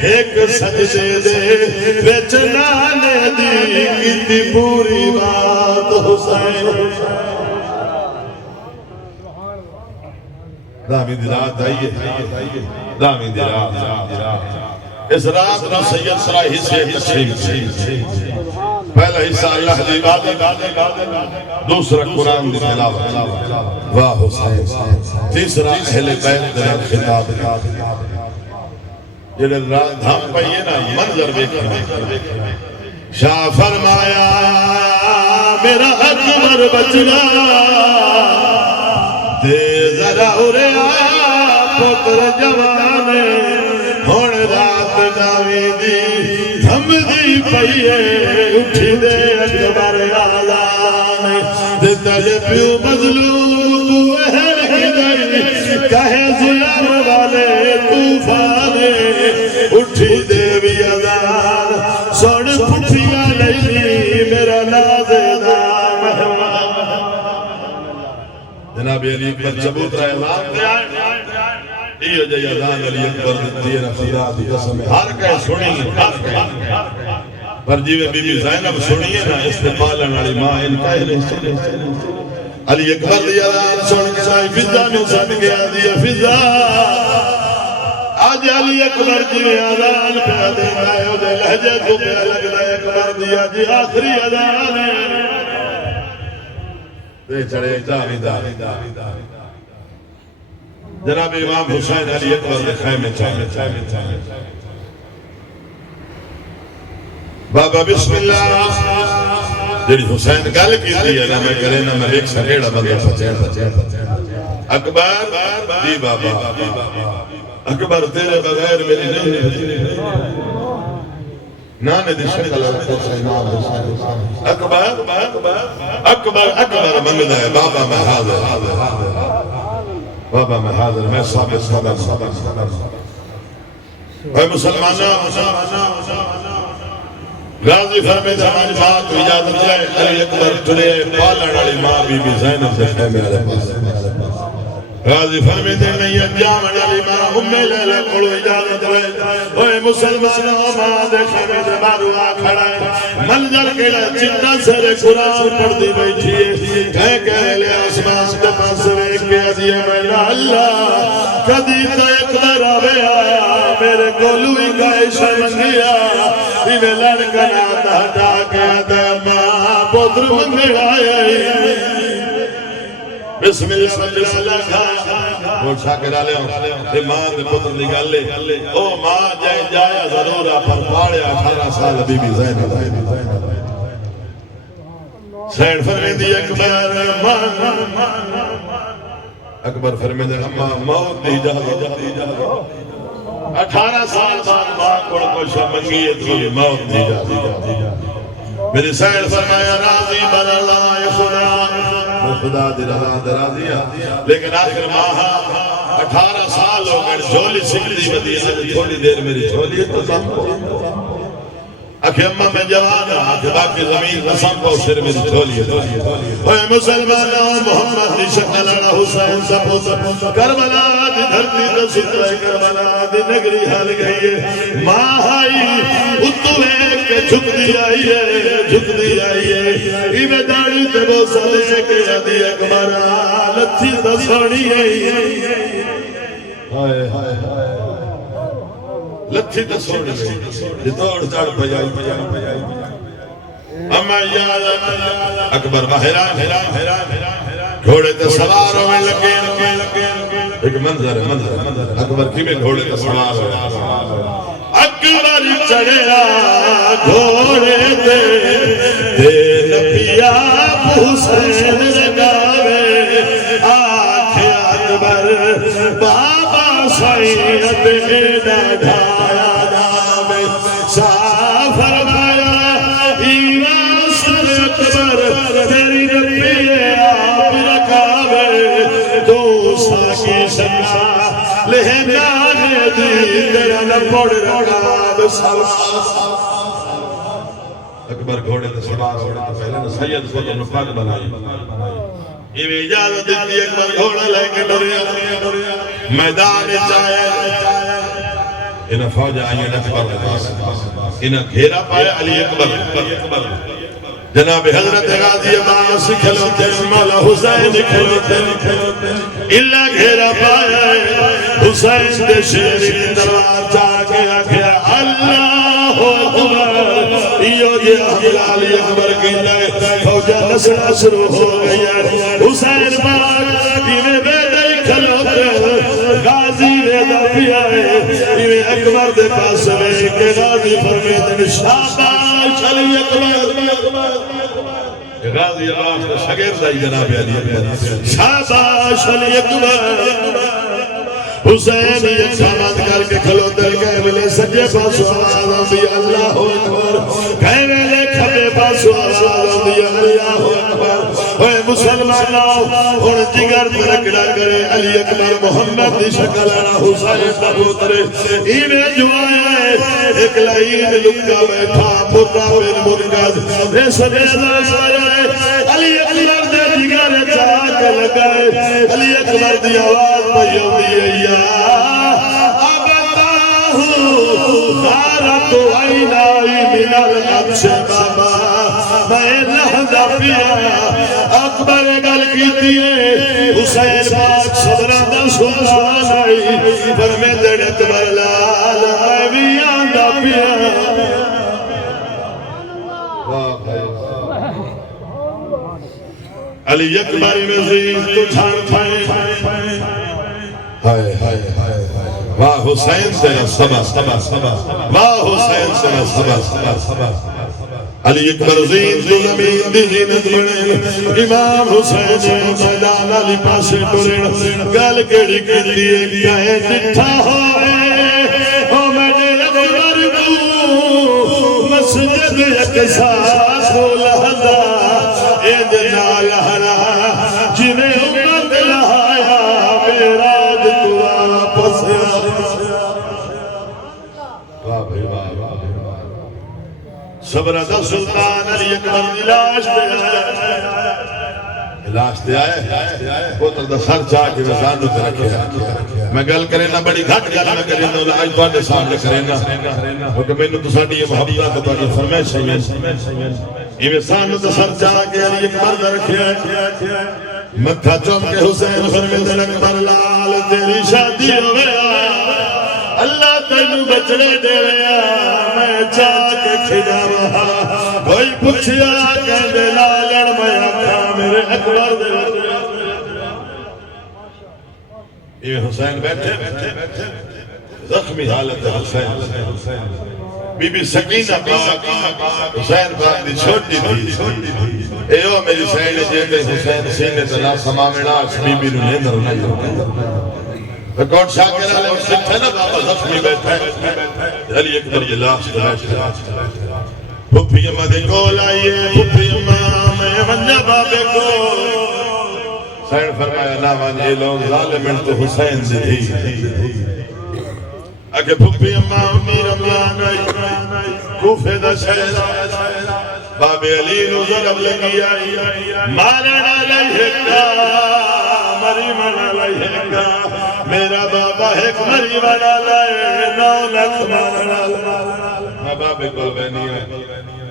ایک سجدے دے بیچنانے دی کتی پوری بات حسین دامی دی رات آئیے دامی دی رات اس رات میں سید سرا حصے تقسیم کی پہلا حصہ اللہ دی عبادت دوسرا قرآن دی تلاوت واہ حسین تیسرا اہل بیت دے خطاب جڑے رات دھام پئیے نا منظر دیکھنا شاہ فرمایا میرا اکبر بچنا دے ذرا اوریا پتر جوانے ہون رات جاوی دی دھم دی پئیے اٹھی دے اکبر آزانے دے تجھے پیو مظلوم اہل ہدائی کہے ظلم والے طوفانے اٹھی دے بھی آزان سوڑ پھٹیا نہیں میرا نازدہ جناب علی اکبر ثبوت رہے اعلان یہ جی اذان علی اکبر تیرا خدا دی قسم ہر کہے سنی پر جیوے بی بی زینب سنیے نا استقبالن والی ماں ان کہے علی اکبر دی اذان سن کے سائی فضا نو سن گیا دی فضا آج علی اکبر جیوے اذان پہ دینا ہے او دے لہجے تو پہ لگنا ہے اکبر دیا جی آخری اذان ہے دے چڑے جاویدہ جناب امام حسین علی اکبر نے خیمے چاہے بابا بسم اللہ جڑی حسین گل کی ہے نا میں کرے نا میں ایک سکیڑا بندہ پچین اکبر دی بابا اکبر تیرے بغیر میری نہیں نانے دی شکل اکبر منگدہ ہے بابا میں حاضر بابا میں حاضر میں ثابت قدم اے مسلمانہ غازی فرمید ہماری ماں کو اجازت ہے علی اکبر تلے پالن والی ماں بی بی زینب سے خیمے علیہ پاس غازی فرمید میں یہ جامن علی ماں امی لیلے کھڑو اجازت ہے اے مسلمانہ ماں دے خیمے دے بارو آ کھڑا ہے منظر کے لئے چندہ سرے قرآن پڑھ دی بیٹھی ہے کہہ لے آسمان دے پاس ویک کے عزیہ میں اللہ کدی تا اکبر آوے آیا میرے گولوی کا عشق منگیا انہیں لڑکا ناتا ہٹا کے دے ماں پتر منگے آیا بسم اللہ کھا بول شاکر آلے ہوں تے ماں دے پتر نگال لے او ماں جائے جایا ضرورہ پر پاڑے 18 سال بی بی زینب سین فرمیدی اکبر اکبر فرمیدی اماں موت دی جا 18 سال بعد ماں کو شاہ منگی تھی موت دی جا میری سین فرمایا راضی بر اللہ خدا خدا دی رضا دی راضیہ لیکن آخر ماں 18 سال ہو گئے جھولی سکھلی مدینہ تھوڑی دیر میری جھولی ہے تو کم کو اکھے اممہ میں جوانا کہ باقی زمین قسم کو سر میں جھولی ہے اے مسلمانہ محمد دی شکل حسین سپو کربلا دی دھرتی دا سترہ کربلا دی نگری حال گئی ہے ماں آئی اتو ایک کے جھک دی آئی ہے ایمیں داڑی تے وہ سلے کے عدی اکبرہ لتھی دا سوڑی ہے لتھی تے سوڑی ہے دوڑ چڑھ پجائی اما یاد اکبر بحران گھوڑے تے سوار ہوئے لگے ایک منظر ہے اکبر کی میں گھوڑے تے سوار ہوئے اکبر چڑھا گھوڑے تے نبیا حسین رگاوے آنکھ اکبر بابا سعید ڈھایا نامے صاف فرمایا ایمان سر اکبر تیری نبی آپ رکھاوے دوسرا کی شکا لہنانے دی تیرا نپڑ رکھاب سلام اکبر گھوڑے تے سوار ہونا پہلے نا سید کو تو نفاق بنائی یہ بھی اجازت دیتی اکبر گھوڑا لے کے ڈریا میدان چاہے انہیں فوج آئیے اکبر کے پاس انہیں گھیرا پائے علی اکبر جناب حضرت غازی عباس کھلوتے مولا حسین کھلوتے اللہ گھیرا پائے حسین دے شیر دربار چاہ کے آکھیا یہ حملہ علی اکبر کیتا ہے فوجہ نسنا شروع ہو گئی ہے حسین پاک میں بیٹے کھلوتے غازی ویدہ پیا ہے یہ اکبر دے پاس میں کہ غازی فرمیدن شاباش علی اکبر غازی عباس کا شگیر دائی جناب علی اکبر شاباش علی اکبر حسین ایک سامات کر کے کھلوتے کہے ملے سجے پاسو آواز آدھی اللہ اکبر کہے ملے کھبے پاسو آواز آدھی اللہ اکبر اے مسلمان آؤ اور جگر ترکڑا کرے علی اکبر محمد دی شکل آنا حسین تبوترے ایمیں جو آیا ہے ایک لائن لکا بیٹھا پترا بن مرکز اے سجے آیا ہے علی اکبر دے جگر چاک لگائے علی اکبر دی آواز پیو دیئے غارت عینائی من العبش بابا میں لہدہ پیا اکبر گل کی دیئے حسین پاک صدرہ دا سلطان آئی پر میں دڑ اکبر لال میں بھی آندہ پیا علی اکبر مزید تو چھاڑ پھائے ہائے ہائے ہائے واہ حسین تیرا صبا واہ حسین تیرا صبا علی اکبر زین جو زمین دی جینت بڑے امام حسین میدان علی پاسے ٹورے گل کیڑی کیتی ہے کہیں ڈٹھا ہوئے او میں نے اکبر کو مسجد ایک ساتھ لہدا اے دنا لہرا جنہیں امت لہایا میرا صبر دا سلطان علی اکبر لاش دے آئے پوتر دا سر چاہ کے وزانو تے رکھے میں گل کرے نا بڑی گھٹ گل میں کرے نا آج تو سامنے کرے نا کیونکہ میں نے تو ساڑی یہ محبتہ تو بڑی فرمائش ہے یہ وزانو تے سر چاہ کے علی اکبر دا رکھے متھا چوم کے حسین فرمیدن اکبر لال تیری شادی ہوئے اللہ تینو بچڑے دے رہا میں چاہ کے کھجا رہا کوئی پوچھیا کہندے لالن میں آکھا میرے اکبر دے یہ حسین بیٹھے زخمی حالت حسین بی بی سکینہ پاک حسین پاک دی چھوٹی تھی ایو میری سینڈ جیتے حسین سینے تلا سمامنا اس بی بی نو نیندر نہیں ریکارڈ شاکر علیہ وسلم تھے نا بابا زخمی بیٹھے علی اکبر یہ لاش پھپی امہ دے کول آئیے پھپی امہ میں ونجا بابے کو سینڈ فرمایا ناوان یہ لوگ ظالمن تو حسین سے تھی اگر پھپی امہ امیر امہ آئی کوفے دا شہر باب علی نو ضرب لگی آئی مارن علیہ کا مریمن علیہ کا میرا بابا ایک مریمن علیہ 9 لکھ مارن علیہ میں بابے کو بینی ہے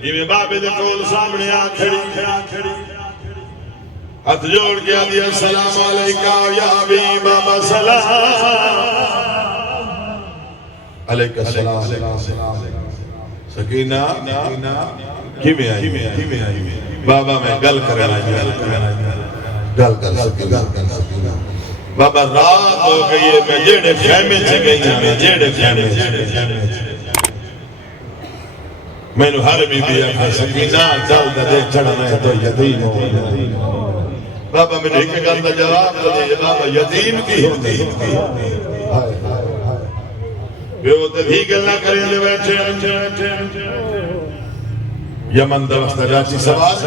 یہ میں بابے دے کول سامنے آ کھڑی ہاتھ جوڑ کے آدھی السلام علیکہ یا بھی بابا سلام علیکہ السلام سکینہ کی میں آئی بابا میں گل کرنا گل کر سکینہ بابا رات ہو گئی ہے میں جیڑے خیمے سے گئی ہیں میں جیڑے خیمے سے میں نے ہر بی بی آکھا سکینہ دل دے چڑھنا ہے تو یتیم ہو بابا میں نے ایک گل دا جواب دے بابا یتیم کی ہوتی بیو تے بھی گلنا کریں دے بیٹھے یمن دا وقت راچی سوال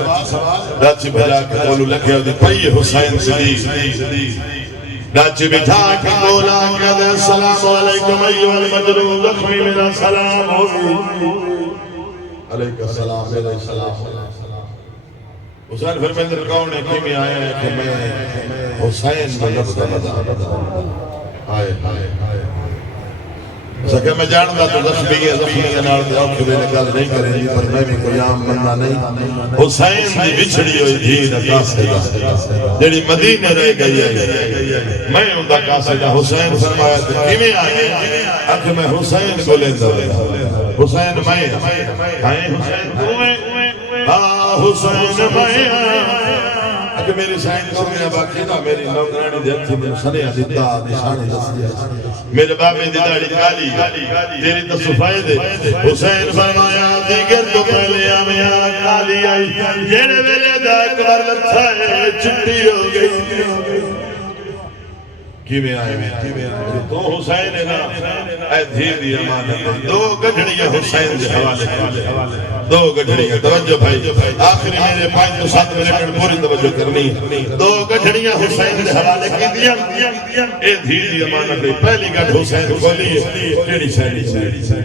راچی بھلا کے قولو لکھے ہو دی پئی حسین صدیق راچی بٹھا کے قولا کہ دے السلام علیکم ایوہ المجروب زخمی میرا سلام ہوگی علیکہ السلام میرا سلام حسین فرمیندر کون ہے کی میں آیا ہے کہ میں حسین ملب دا مدہ آئے سکے میں جانتا تو زخمی ہے نار دے آنکھ میں نکال نہیں کریں گی پر میں بھی کوئی عام بندہ نہیں حسین دی بچھڑی ہوئی دین قاصدہ جڑی مدینہ رہ گئی ہے میں ان دا قاصدہ حسین فرمایا تھا کی میں آئے اکھ میں حسین کو لیندہ ہوئے حسین میں حسین تو ہے حسین میں کہ میری سائن کو میرا باقی نا میری نوکرانی دے تھی میں سنے دیتا نشانی دستی میرے باپ دی داڑھی کالی تیری تو صفائی دے حسین فرمایا دیگر تو پہلے آمیا کالی آئی جیڑے ویلے دا اکبر لتھا ہے چھٹی ہو گئی کی میں آئے میں تو حسین ہے نا اے دھیر دی امانت ہے دو گھڑیاں حسین دے حوالے دو گھڑیاں توجہ بھائی آخری میرے 5 تو 7 منٹ پوری توجہ کرنی دو گھڑیاں حسین دے حوالے کی دیا اے دھیر دی امانت ہے پہلی گھڑ حسین کھولی ہے کیڑی شہری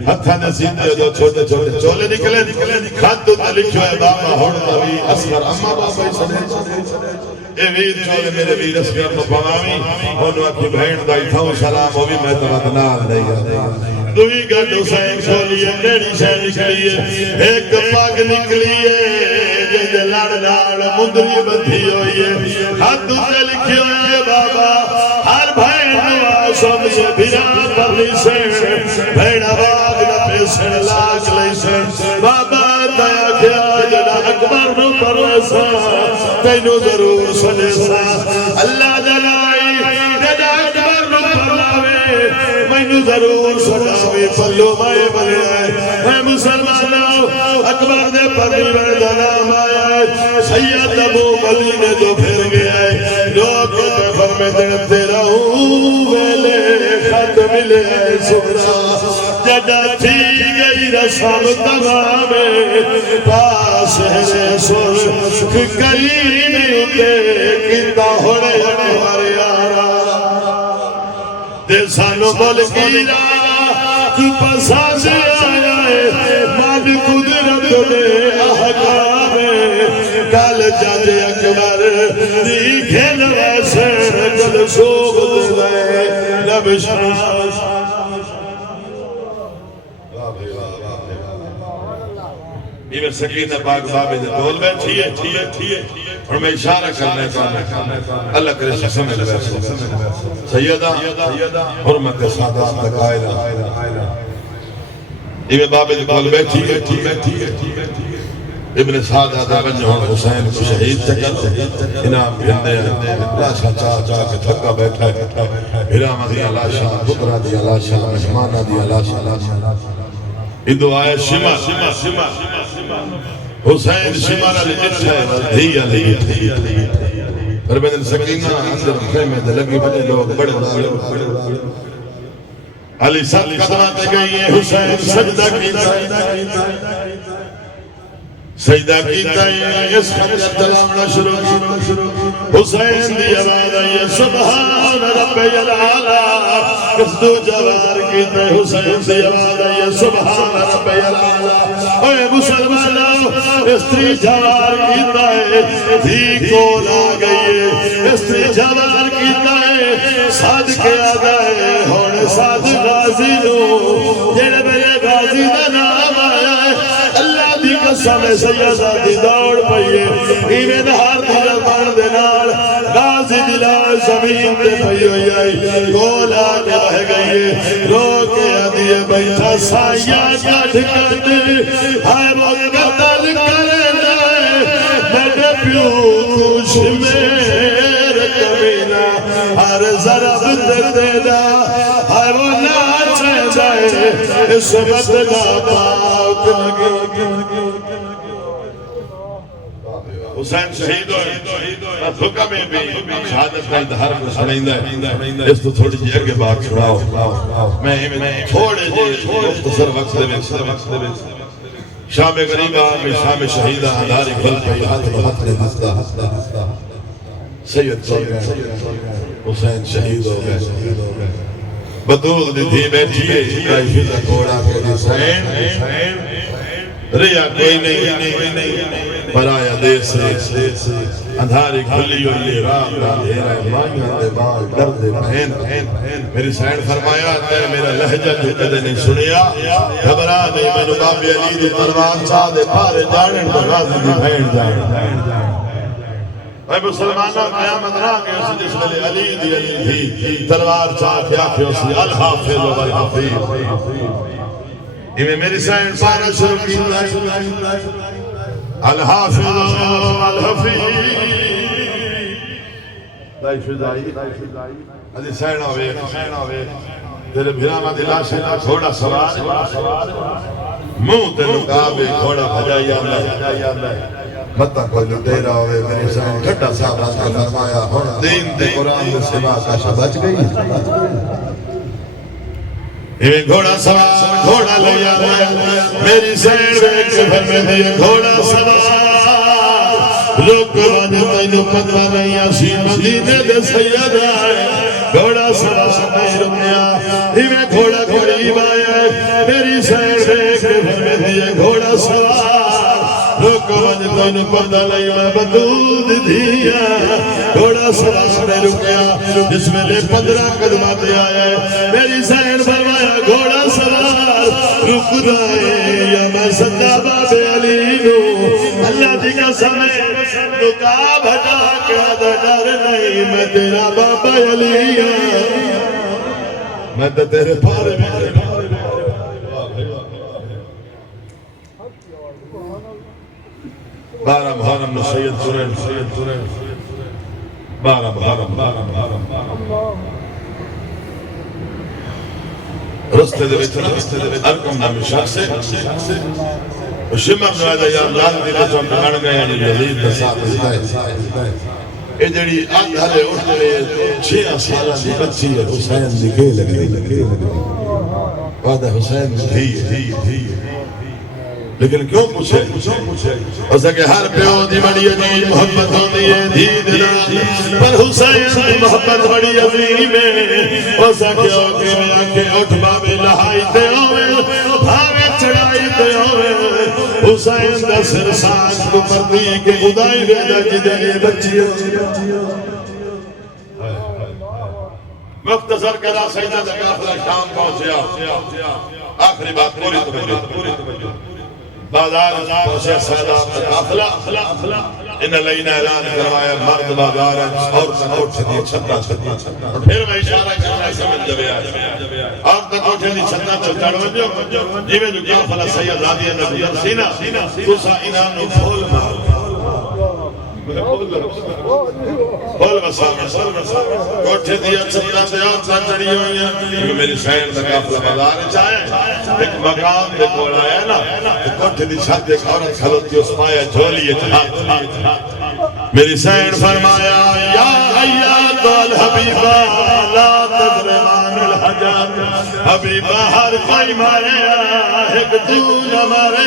ہتھاں دے سیدھے دو چھوٹے چھوٹے چولے نکلے خط تو لکھو ہے بابا ہوڑ نبی اصغر اما بابا سنے اے ویر چولے میرے ویر اسکر تو پوامی انہوں اکی بہن دائی تھا سلام وہ بھی میں تو نال نہیں گا دوئی گھٹ حسین کھولی ہے نیڑی شہ نکلی ہے ایک پاک نکلی ہے جیدے لڑ لڑ مندری بندھی ہوئی ہے ہاتھ سے لکھی ہوئی ہے بابا ہر بھین نوا سم سے بھیرا پرلی سے بھین آباد نپے سے لاکھ لئی سے بابا دیا کیا جنا اکبر نو پرویسا تینو ضرور سنے سا اللہ جلائی جنا اکبر نو پرواوے مینو ضرور سناوے پلو مائے بلے آئے اے مسلمانوں اکبر دے پرلی ورد نام آیا سید ابو مدینے تو پھر گیا ہے لوگ فرمے دیتے رہوں ویلے خط ملے سبرا جدا تھی گئی رسم تمام پاس ہے سر کریم اتے کتا ہونے ہمارے آرہ دے سانو ملکی را تو پساز آیا ہے مان قدرت دے احکام کال جاج اکبر دیکھے نویسے جل سوگ دے لب شاش یہ سکینہ پاک بابے دے بول بیٹھی ہے اور میں اشارہ کرنے کا اللہ کرے سے سمجھ بیسو سیدہ حرمت سادات قائلہ یہ بابے دے بول بیٹھی ہے ابن سعدہ دا بنجہن حسین کو شہید چکل انام بھندے لاشا چاہ کے تھکا بیٹھا ہے ہرام دیا لاشا بکرہ دیا لاشا مہمانہ دیا لاشا یہ دعائے شمع حسین شمع علی اچھا ہے دھیا لئی پر بدن سکینہ اندر خیمے دے لگی بڑے لوگ بڑے دالے علی سات قدمات گئی ہے حسین سجدہ کیتا سجدہ کیتا ہے اس خجر دلامنا شروع حسین دی آواز ہے سبحان رب العالی اس دو جوار کیتا ہے حسین دی آواز ہے سبحان رب العالی اے مسلمانوں استری جوار کیتا ہے دھی کو لا گئی ہے استری جوار کیتا ہے صادق آگا ہے ہونے صادق غازی نو جیڑے میرے غازی دا نام آیا ہے اللہ دی قسم سیدہ دی دوڑ پئیے ایویں ہار دل بن دے نال غازی دلا زمین تے پئی ہوئی آئی گولا کے بہ گئی رو کے ادیے بیٹھا سایہ کٹ کٹ ہائے وہ قتل کرنا میرے پیو کچھ میرے کبینہ ہر ضرب دینا ہائے وہ ناچے جائے اس وقت کا پاک لگے حسین شہید ہوئے دھکہ میں بھی شہادت کا ادھار کو سنائندہ ہے اس تو تھوڑی جی اگے بات سناؤ میں تھوڑے جی مختصر وقت دے شام غریبہ میں شام شہیدہ ہداری بھل پہ ہاتھ بہت نے دستا سید حسین شہید ہو گئے بدوغ دی دھی بیٹھی ہے جائی فضا کوڑا کے حسین ریا کوئی نہیں برایا دیس اندھاری کھلی ہوئی رات کا دھیرہ مائیاں دے بال ڈر دے بہن میری سین فرمایا تے میرا لہجہ جو کدے نہیں سنیا گھبرا نہیں میں نے بابی علی دی تلوار چاہ دے پارے جانے تو غازی دی بہن جانے اے مسلمانوں قیامت راہ کے اسی جس میں علی دی علی تھی تلوار چاہ کے آکھے اسی الحافظ و الحفیظ میں میری سائن پارا شروع کی الحافظ الحفیظ دائی فضائی علی سائن آوے تیرے بھیرانا دلا سے گھوڑا سوار منہ تے نکابے گھوڑا بھجائی آندہ مطا کوئی لٹیرا ہوئے میری سائن کھٹا صاحب آتا فرمایا دین تے قرآن میں سما کا بچ گئی یہ گھوڑا سوار گھوڑا لے آیا میری سائن بیک سفر میں دے گھوڑا سوار لوگ واجہ تینو پتہ نہیں آسی مدینے دے سید آئے گھوڑا سوار نہیں رکیا یہ گھوڑا قریب آیا میری سائن بیک سفر میں دے گھوڑا سوار لوگ واجہ تینو پتہ نہیں میں بدود دیا گھوڑا سوار نہیں رکیا جس میں نے 15 قدمات آیا میری سائن فرمایا گھوڑا سوار رک دائے یا میں صدا باب علی نو اللہ جی کا سمیں نکاب ہٹا کے ڈر نہیں میں تیرا باب علی میں تو تیرے پارے میں بارہ محرم سید سرین بارہ محرم رستے دے بیچنا ارکم نامی شخص سے شمر نوائدہ یا اللہ دی قسم پکڑ گئے ہیں یزید تصاف اے جڑی آدھارے اٹھتے 6 سالہ دی بچی ہے حسین دی کھیل گئی وعدہ حسین دی لیکن کیوں پوچھے اسے کہ ہر پیو دی بڑی عزیز محبت ہوتی ہے دھی دلا پر حسین دی محبت بڑی عظیم ہے اسے کیوں کہ میں آنکھیں اٹھ بابے لہائی تے ہوئے بھاوے چڑھائی تے ہوئے حسین دا سر سانس کو پردی کے خدائی بیجا کی جگہ بچی مختصر کرا سیدہ دا کافلہ شام پہنچیا آخری بات پوری توجہ بازار پہنچے سیدہ قافلہ ان علیہ نے اعلان کروایا مرد بازار اور تکوٹ سے دی چھتا پھر میں اشارہ کرنا سمجھ جبے آئے اور تکوٹ سے دی چھتا چڑھ وجو جیوے جو قافلہ سید رادی نبی سینہ تسا انہوں پھول مار بول بسام کوٹھے دیا چھتا سے اور چڑھی ہوئی ہیں میری سین دا قافلہ بازار چاہے ایک مقام دے کول آیا نا کوٹھے دی چھت ایک عورت کھلوتی اس پایا جھولی ہاتھ میری سین فرمایا یا ایات الحبیبہ لا تدرمان الحجاب حبیبہ ہر کوئی مارے ایک دون مارے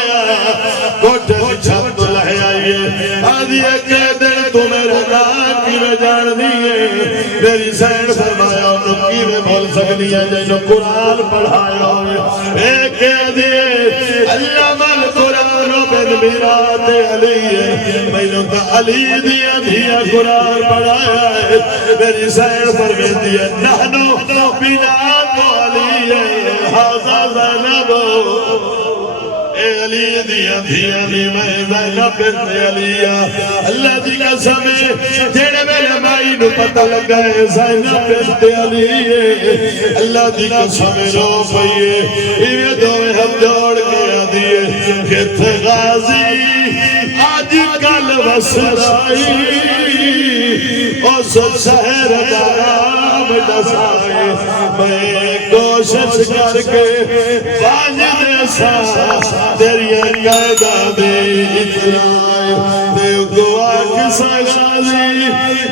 کوٹھے دی چھت لہے آئیے آدھیے کہ دل تو میرے ناکی میں جان دیئے میری سین فرمایا نکی میں بھول سکنی ہے جنہوں قرآن پڑھایا ہوئے ایک کہہ دیئے علم القرآن بن میرات علی میں نے کہا علی دیا دیا قرآن پڑھایا ہے میری سین فرمیتی ہے نحنو بنات علی حاضر زینبو اے علی دیا دیا دی میں زینب بنت علیہ اللہ دی قسم جڑے میرے مائی نو پتہ لگا ہے زینب بنت علیہ اللہ دی قسم رو پئیے ایویں دوے ہم جوڑ کے دیے کت غازی آج کل وسرائی او سب شہر دارام دسائے میں کوشش کر کے باج دے سا تیری قیدہ دے اتنائے دیو دعا کسا غازی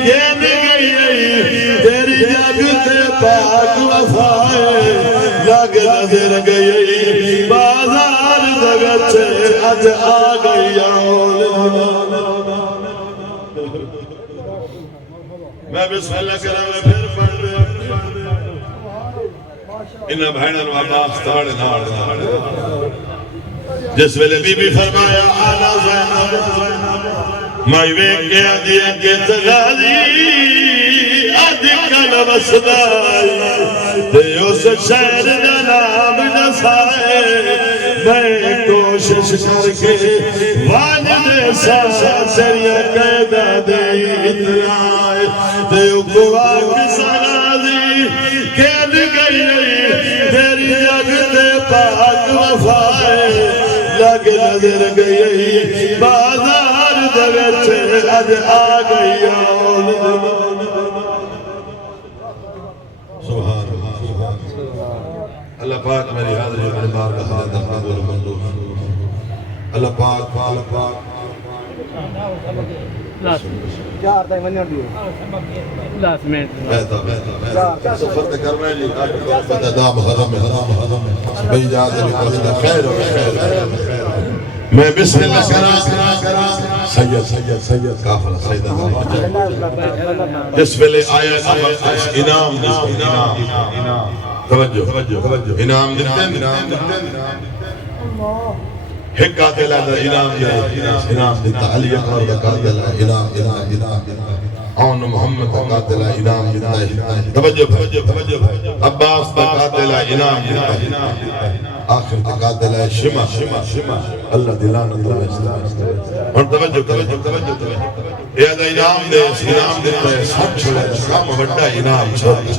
یہ نگئی تیری جگ تے پاک وفائے لگ نظر گئی بازار دگچے اج آ گئی میں بسم اللہ کرا پھر پڑھ دے انہا بھائنن واباس تاڑ جس ویلے بی بی فرمایا آنا زینب مائی ویک کے آدھیا کے تغالی آدھی کل وصدائی دیو سے شہر نام نسائے میں کوشش کر کے والد سا سریع قیدہ دے اتنائے دیو گوا کسا راضی کہہ گئی تیری جگ تے پاک وفا لگ نظر گئی بازار دے وچ اج آ گئی سبحان اللہ پاک میری حاضری اپنے بارگاہ میں قبول منظور اللہ پاک last minute. بہتا سفر کرنا ہے جی دام حرم بھئی جاتے بھی پسنا خیر میں بسم اللہ کرا سید کافر سیدہ جس ویلے آیا انعام توجہ انعام دیتے ایک قاتل ہے انعام دیتا علی اکبر کا قاتل ہے انعام اون محمد کا قاتل ہے انعام دیتا ہے توجہ عباس کا قاتل ہے انعام دیتا ہے آخر کا قاتل ہے شمع اللہ دلانت اللہ اور توجہ یہ دا انعام دیتا ہے سب چھوڑے کام بڑا انعام چھوڑے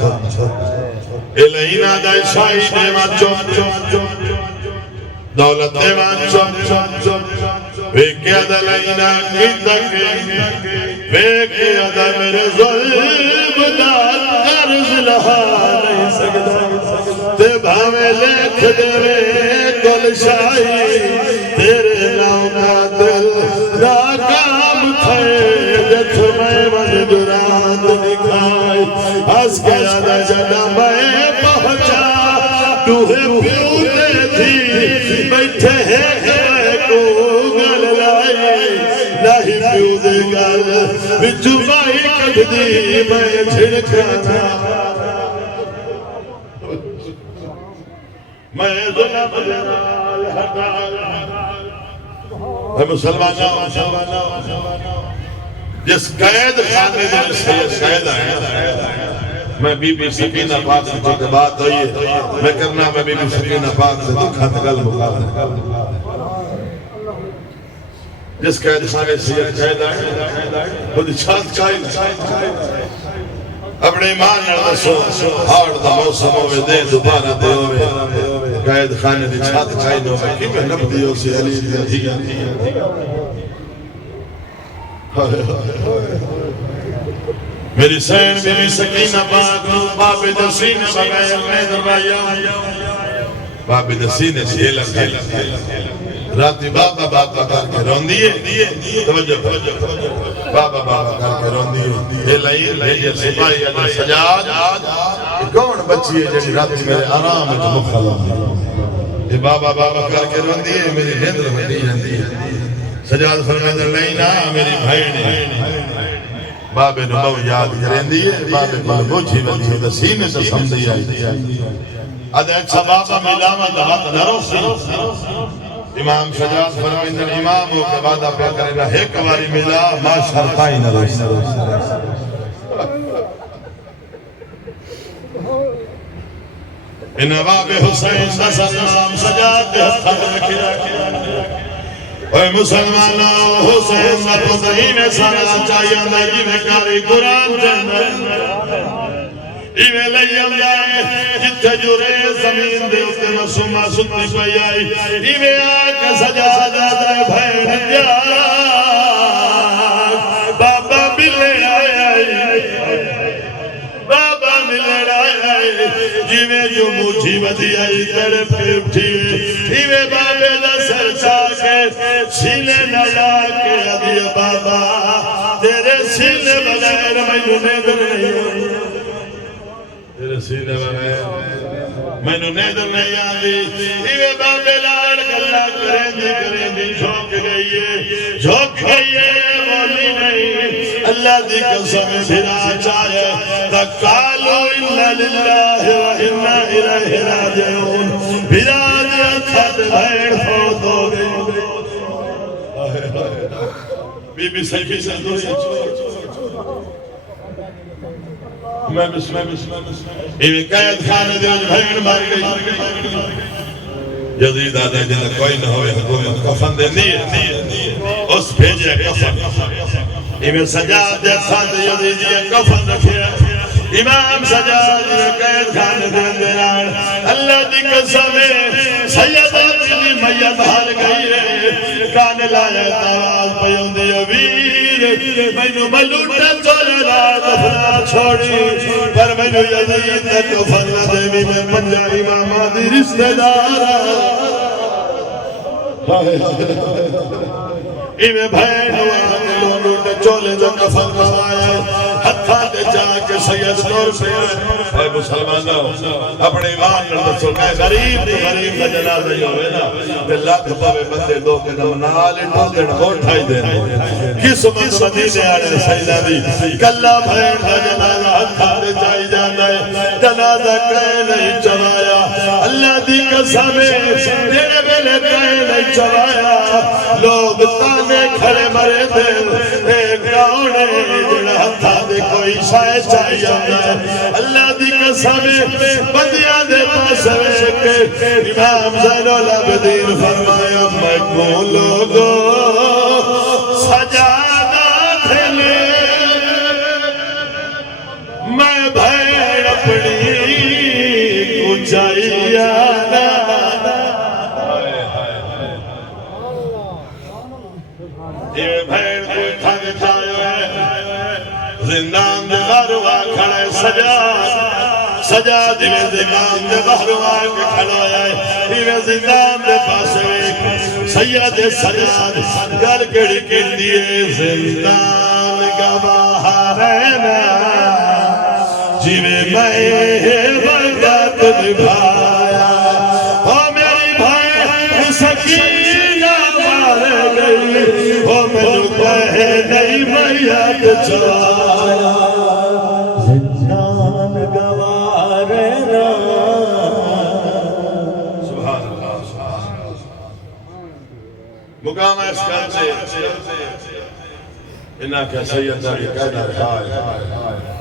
الہینا دا شاہی دیوان چوم دولت دیوان چوم ویکیا دلائنا کی تکے ویکیا دا میرے ظلم دا قرض لہا نہیں سکتا تے بھاوے لکھ دے گل شاہی تیرے ناؤ کا دل ناکام تھے جت میں مجدرات نکھائی اس کے یادہ جنہ میں پہنچا دوہے پیوتے تھی بیٹھے ہیں کو گل لائی نہیں پیوتے گل بچو بائی کٹ دی میں چھڑکا تھا میں ظلم جلال ہٹا اے مسلمانہ جس قید خانے دل سے قید آئے میں بی بی سکینہ پاک سے جو بات ہوئی ہے میں کرنا میں بی بی سکینہ پاک سے دکھا تگل مقابل جس قید خانے سے قید آئے خود چھات قائد اپنے ایمان نردسو ہاڑ دا موسم ہوئے دے دوبارہ دے ہوئے قید خانے دی چھات قائد ہوئے کی میں نب دیو سے علی دی میری سین بی بی سکینہ پاک باب دسین بغیر میں دربایا باب دسین سیلہ راتی بابا کر کے رون دیئے توجہ بابا کر کے رون دیئے یہ لئی سپاہی علی سجاد کون بچی ہے جنہی راتی میرے آرام ہے جو مخلوق یہ بابا کر کے رون دیئے میری ہندر میں نہیں رہتی ہے سجاد فرمیدر لینا میری بھائینے بابے نبو یاد کریں دیئے بابے بلبوچی بچی دسینے سے سمدھی آئی ادھے اچھا بابا ملاوہ دہات نرو سی امام شجاعت فرمیدر امام ہو کے بعد آپ کرے گا ایک واری ملا ما شرطائی نرو سی انواب حسین نصر نام سجاد خط رکھیا اے مسلمانوں حسین نہ پتہی میں سارا چاہیے اندائی میں کاری قرآن جنر ایوے لئی اللہ جتھے جورے زمین دے اس دے مسومہ سنی کوئی آئی ایوے آکے سجادہ دے بھین دیا بابا ملے آئی بابا ملے آئی جیوے جو مجھی بدی آئی تیرے پھر اٹھی ایوے بابے دا سر چاکے سینے نیا کے ادھی بابا تیرے سینے بغیر میں نیدر نہیں تیرے سینے بغیر میں نیدر نہیں آدھی ایوے بابے لار گلہ کریں دی جھوک گئی ہے مولی نہیں اللہ دی قسم بھرا چاہے تقالو انہا للہ و انہا الہ راجعون بھرا دیا تھت بھیڑ فوت ہو گئی بی بی سیکی سے دوری میں بسم ایوی قید خانے دے بھیڑ مار گئی جدید آدھے جنہ کوئی نہ ہوئے حکومت کفن دے دیئے اس بھیجے کفن ایویں سجاد دے ساتھ یزیدی کفن رکھے امام سجاد دے قید خانے دے اللہ دی قسم سیدہ دی میت حال گئی ہے آواز پیوں دی ویر مینو ملوٹا چولنا دفنا چھوڑی پر مینو یزید نے کفن نہ دے میں پنجا امامہ دی رشتہ دارا ایویں بھین ہوا ملوٹا چولے دا کفن کروایا ہتھا دے جا کے سید نور سے اے مسلمانوں اپنے ایمان پر دسو کہ غریب تو غریب کا جنازہ ہی ہوئے نا تے لاکھ پاوے بندے دو کے نمنال ٹھوکڑ اٹھائی دے قسمت مدینے والے سیدہ دی کلا بھین کا جنازہ ہتھا دے جائی جانا ہے جنازہ کہے نہیں چلایا اللہ دی قسم تیرے ویلے کہے نہیں چلایا لوگ تانے کھڑے مرے تھے ایک گاؤنے جڑا ہتھا دے کوئی شاہ چاہی جانا ہے اللہ دی قسم بندیاں دے پاس کے امام زین العابدین فرمایا میں کو لوگو سجادہ تھلے میں بھین اپنی اونچائی آنا یہ بھین کوئی تھک جائے زندان دے باروا کھڑے سجاد میں زندان دے باروا کے کھڑا ہے یہ زندان دے پاسے سید سجاد گل کڑی کڑی ہے زندان کا باہر ہے نا جی میں بردت نبھایا او میری بھائی سکینہ مار گئی او میرے کہے نہیں میت چلایا زندان گوارنا سبحان اللہ مقام اس کل سے انہا کیا سید داری قیدہ رہا ہے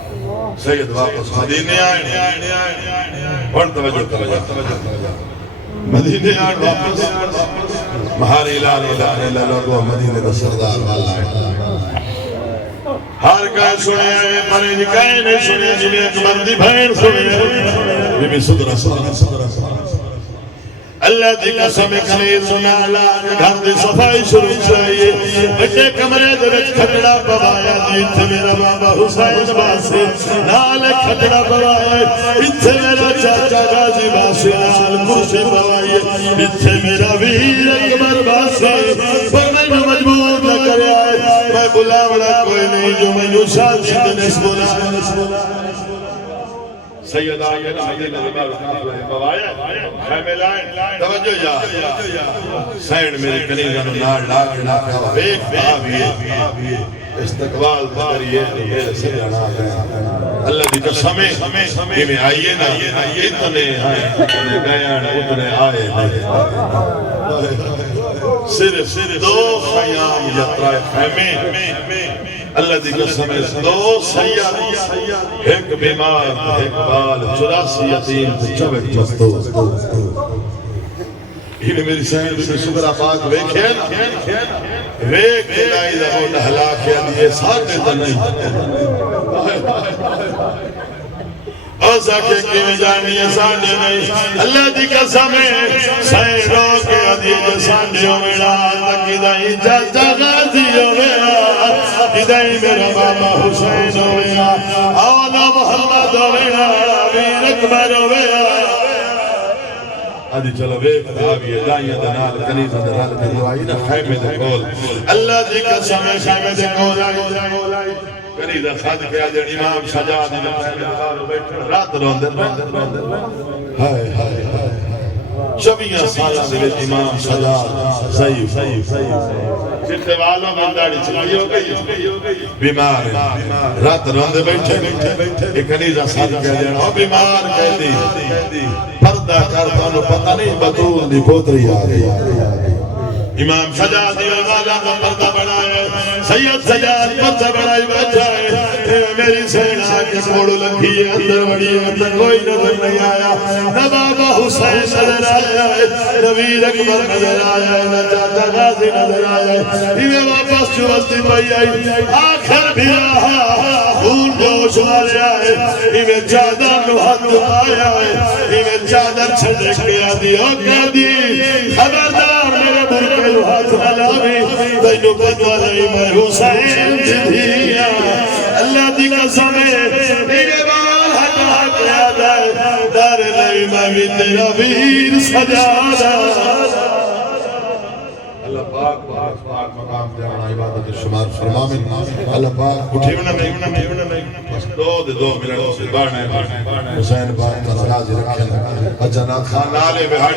سید واپس مدینے آئے اور توجہ مدینے آئے واپس مہاری الہ لوگو مدینے کا سردار والا ہے ہر کہا سنے آئے پرے نکائے نہیں سنے جنہیں اکبر دی بھین سنے بی بی صدرہ اللہ دی قسم کنی سنا لان گھر دی صفائی شروع چاہیے بچے کمرے دے وچ کھٹڑا پوایا دی اتھے میرا بابا حسین باسی نال کھٹڑا پوایا اتھے میرا چاچا غازی باسی نال مرشد پوایا اتھے میرا ویر اکبر باسی پر میں مجبور نہ کرے آئے میں بلاوڑا کوئی نہیں جو میں جو شادی دنس بلا سید آئیے مدینہ نبار کافلہ بوایا خیمے لائن توجہ جا سینڈ میری کنیزہ نار لاکھ ایک بابیے استقبال کریے سجانا اللہ دی قسمیں میں آئیے نا اتنے گئے اتنے آئے صرف دو خیام یترائے خیمے اللہ دی قسم دو سیاد ایک بیمار ایک بال 84 یتیم چوبٹ مستو یہ میری سہید میں شکرہ پاک ویکھے نا ویک دلائی دا وہ نحلا کیا دیئے ساتھ تا نہیں اوزا کے کیوں جانی ہے سانڈے نہیں اللہ دی قسم سہید رو کے عدیج سانڈے ہوئے تکی دائی چاچا غازی ہوئے ادائی میرا بابا حسین ہویا آنا محمد ہویا امیر اکبر ہویا آدھی چلو ویک دھاویے دائیاں دنال کنیزہ دنال دنوائی نا خیمے دے کول اللہ دی قسم خیمے دے کول آئی کنیزہ صادق آجر امام سجاد رات روندر ہائے ہائے ہائے چوبیاں سالہ دے امام سجاد ضعیف جتے والوں میں داڑی چلی ہو گئی بیمار ہے رات روندے بیٹھے ایک کنیزہ صادق آجر بیمار کہہ دی پردہ کرتا انہوں پتہ نہیں بطول دی پوتری آ گئی امام سجاد والا کا پردہ بڑھائے سید سجاد پردہ بڑھائی بیٹھا ہے میری سینا کے کوڑو لگی ہے اندر بڑی ہے کوئی نظر نہیں آیا نہ بابا حسین نظر آیا ہے نہ ویر اکبر نظر آیا ہے نہ چاچا غازی نظر آیا ہے یہ واپس چوستی پئی آئی آخر بھی رہا خون جوش مارے آئے یہ چادر نو ہاتھ آیا ہے یہ چادر چھڑک گیا دی خبردار میرے برکے میرے ہاتھ نہ لاوی تینو پتہ نہیں میں حسین جدھیا اللہ دی قسم ہے میرے بال ہٹا کے آدھا دار نہیں میں بھی تیرا ویر سجادہ اللہ پاک مقام جانا عبادت شمار فرما میں اللہ پاک اٹھیونا میں بس دو منٹ سے بارنا ہے حسین پاک کا راز رکھیں اجنا خان آلے بہاڑی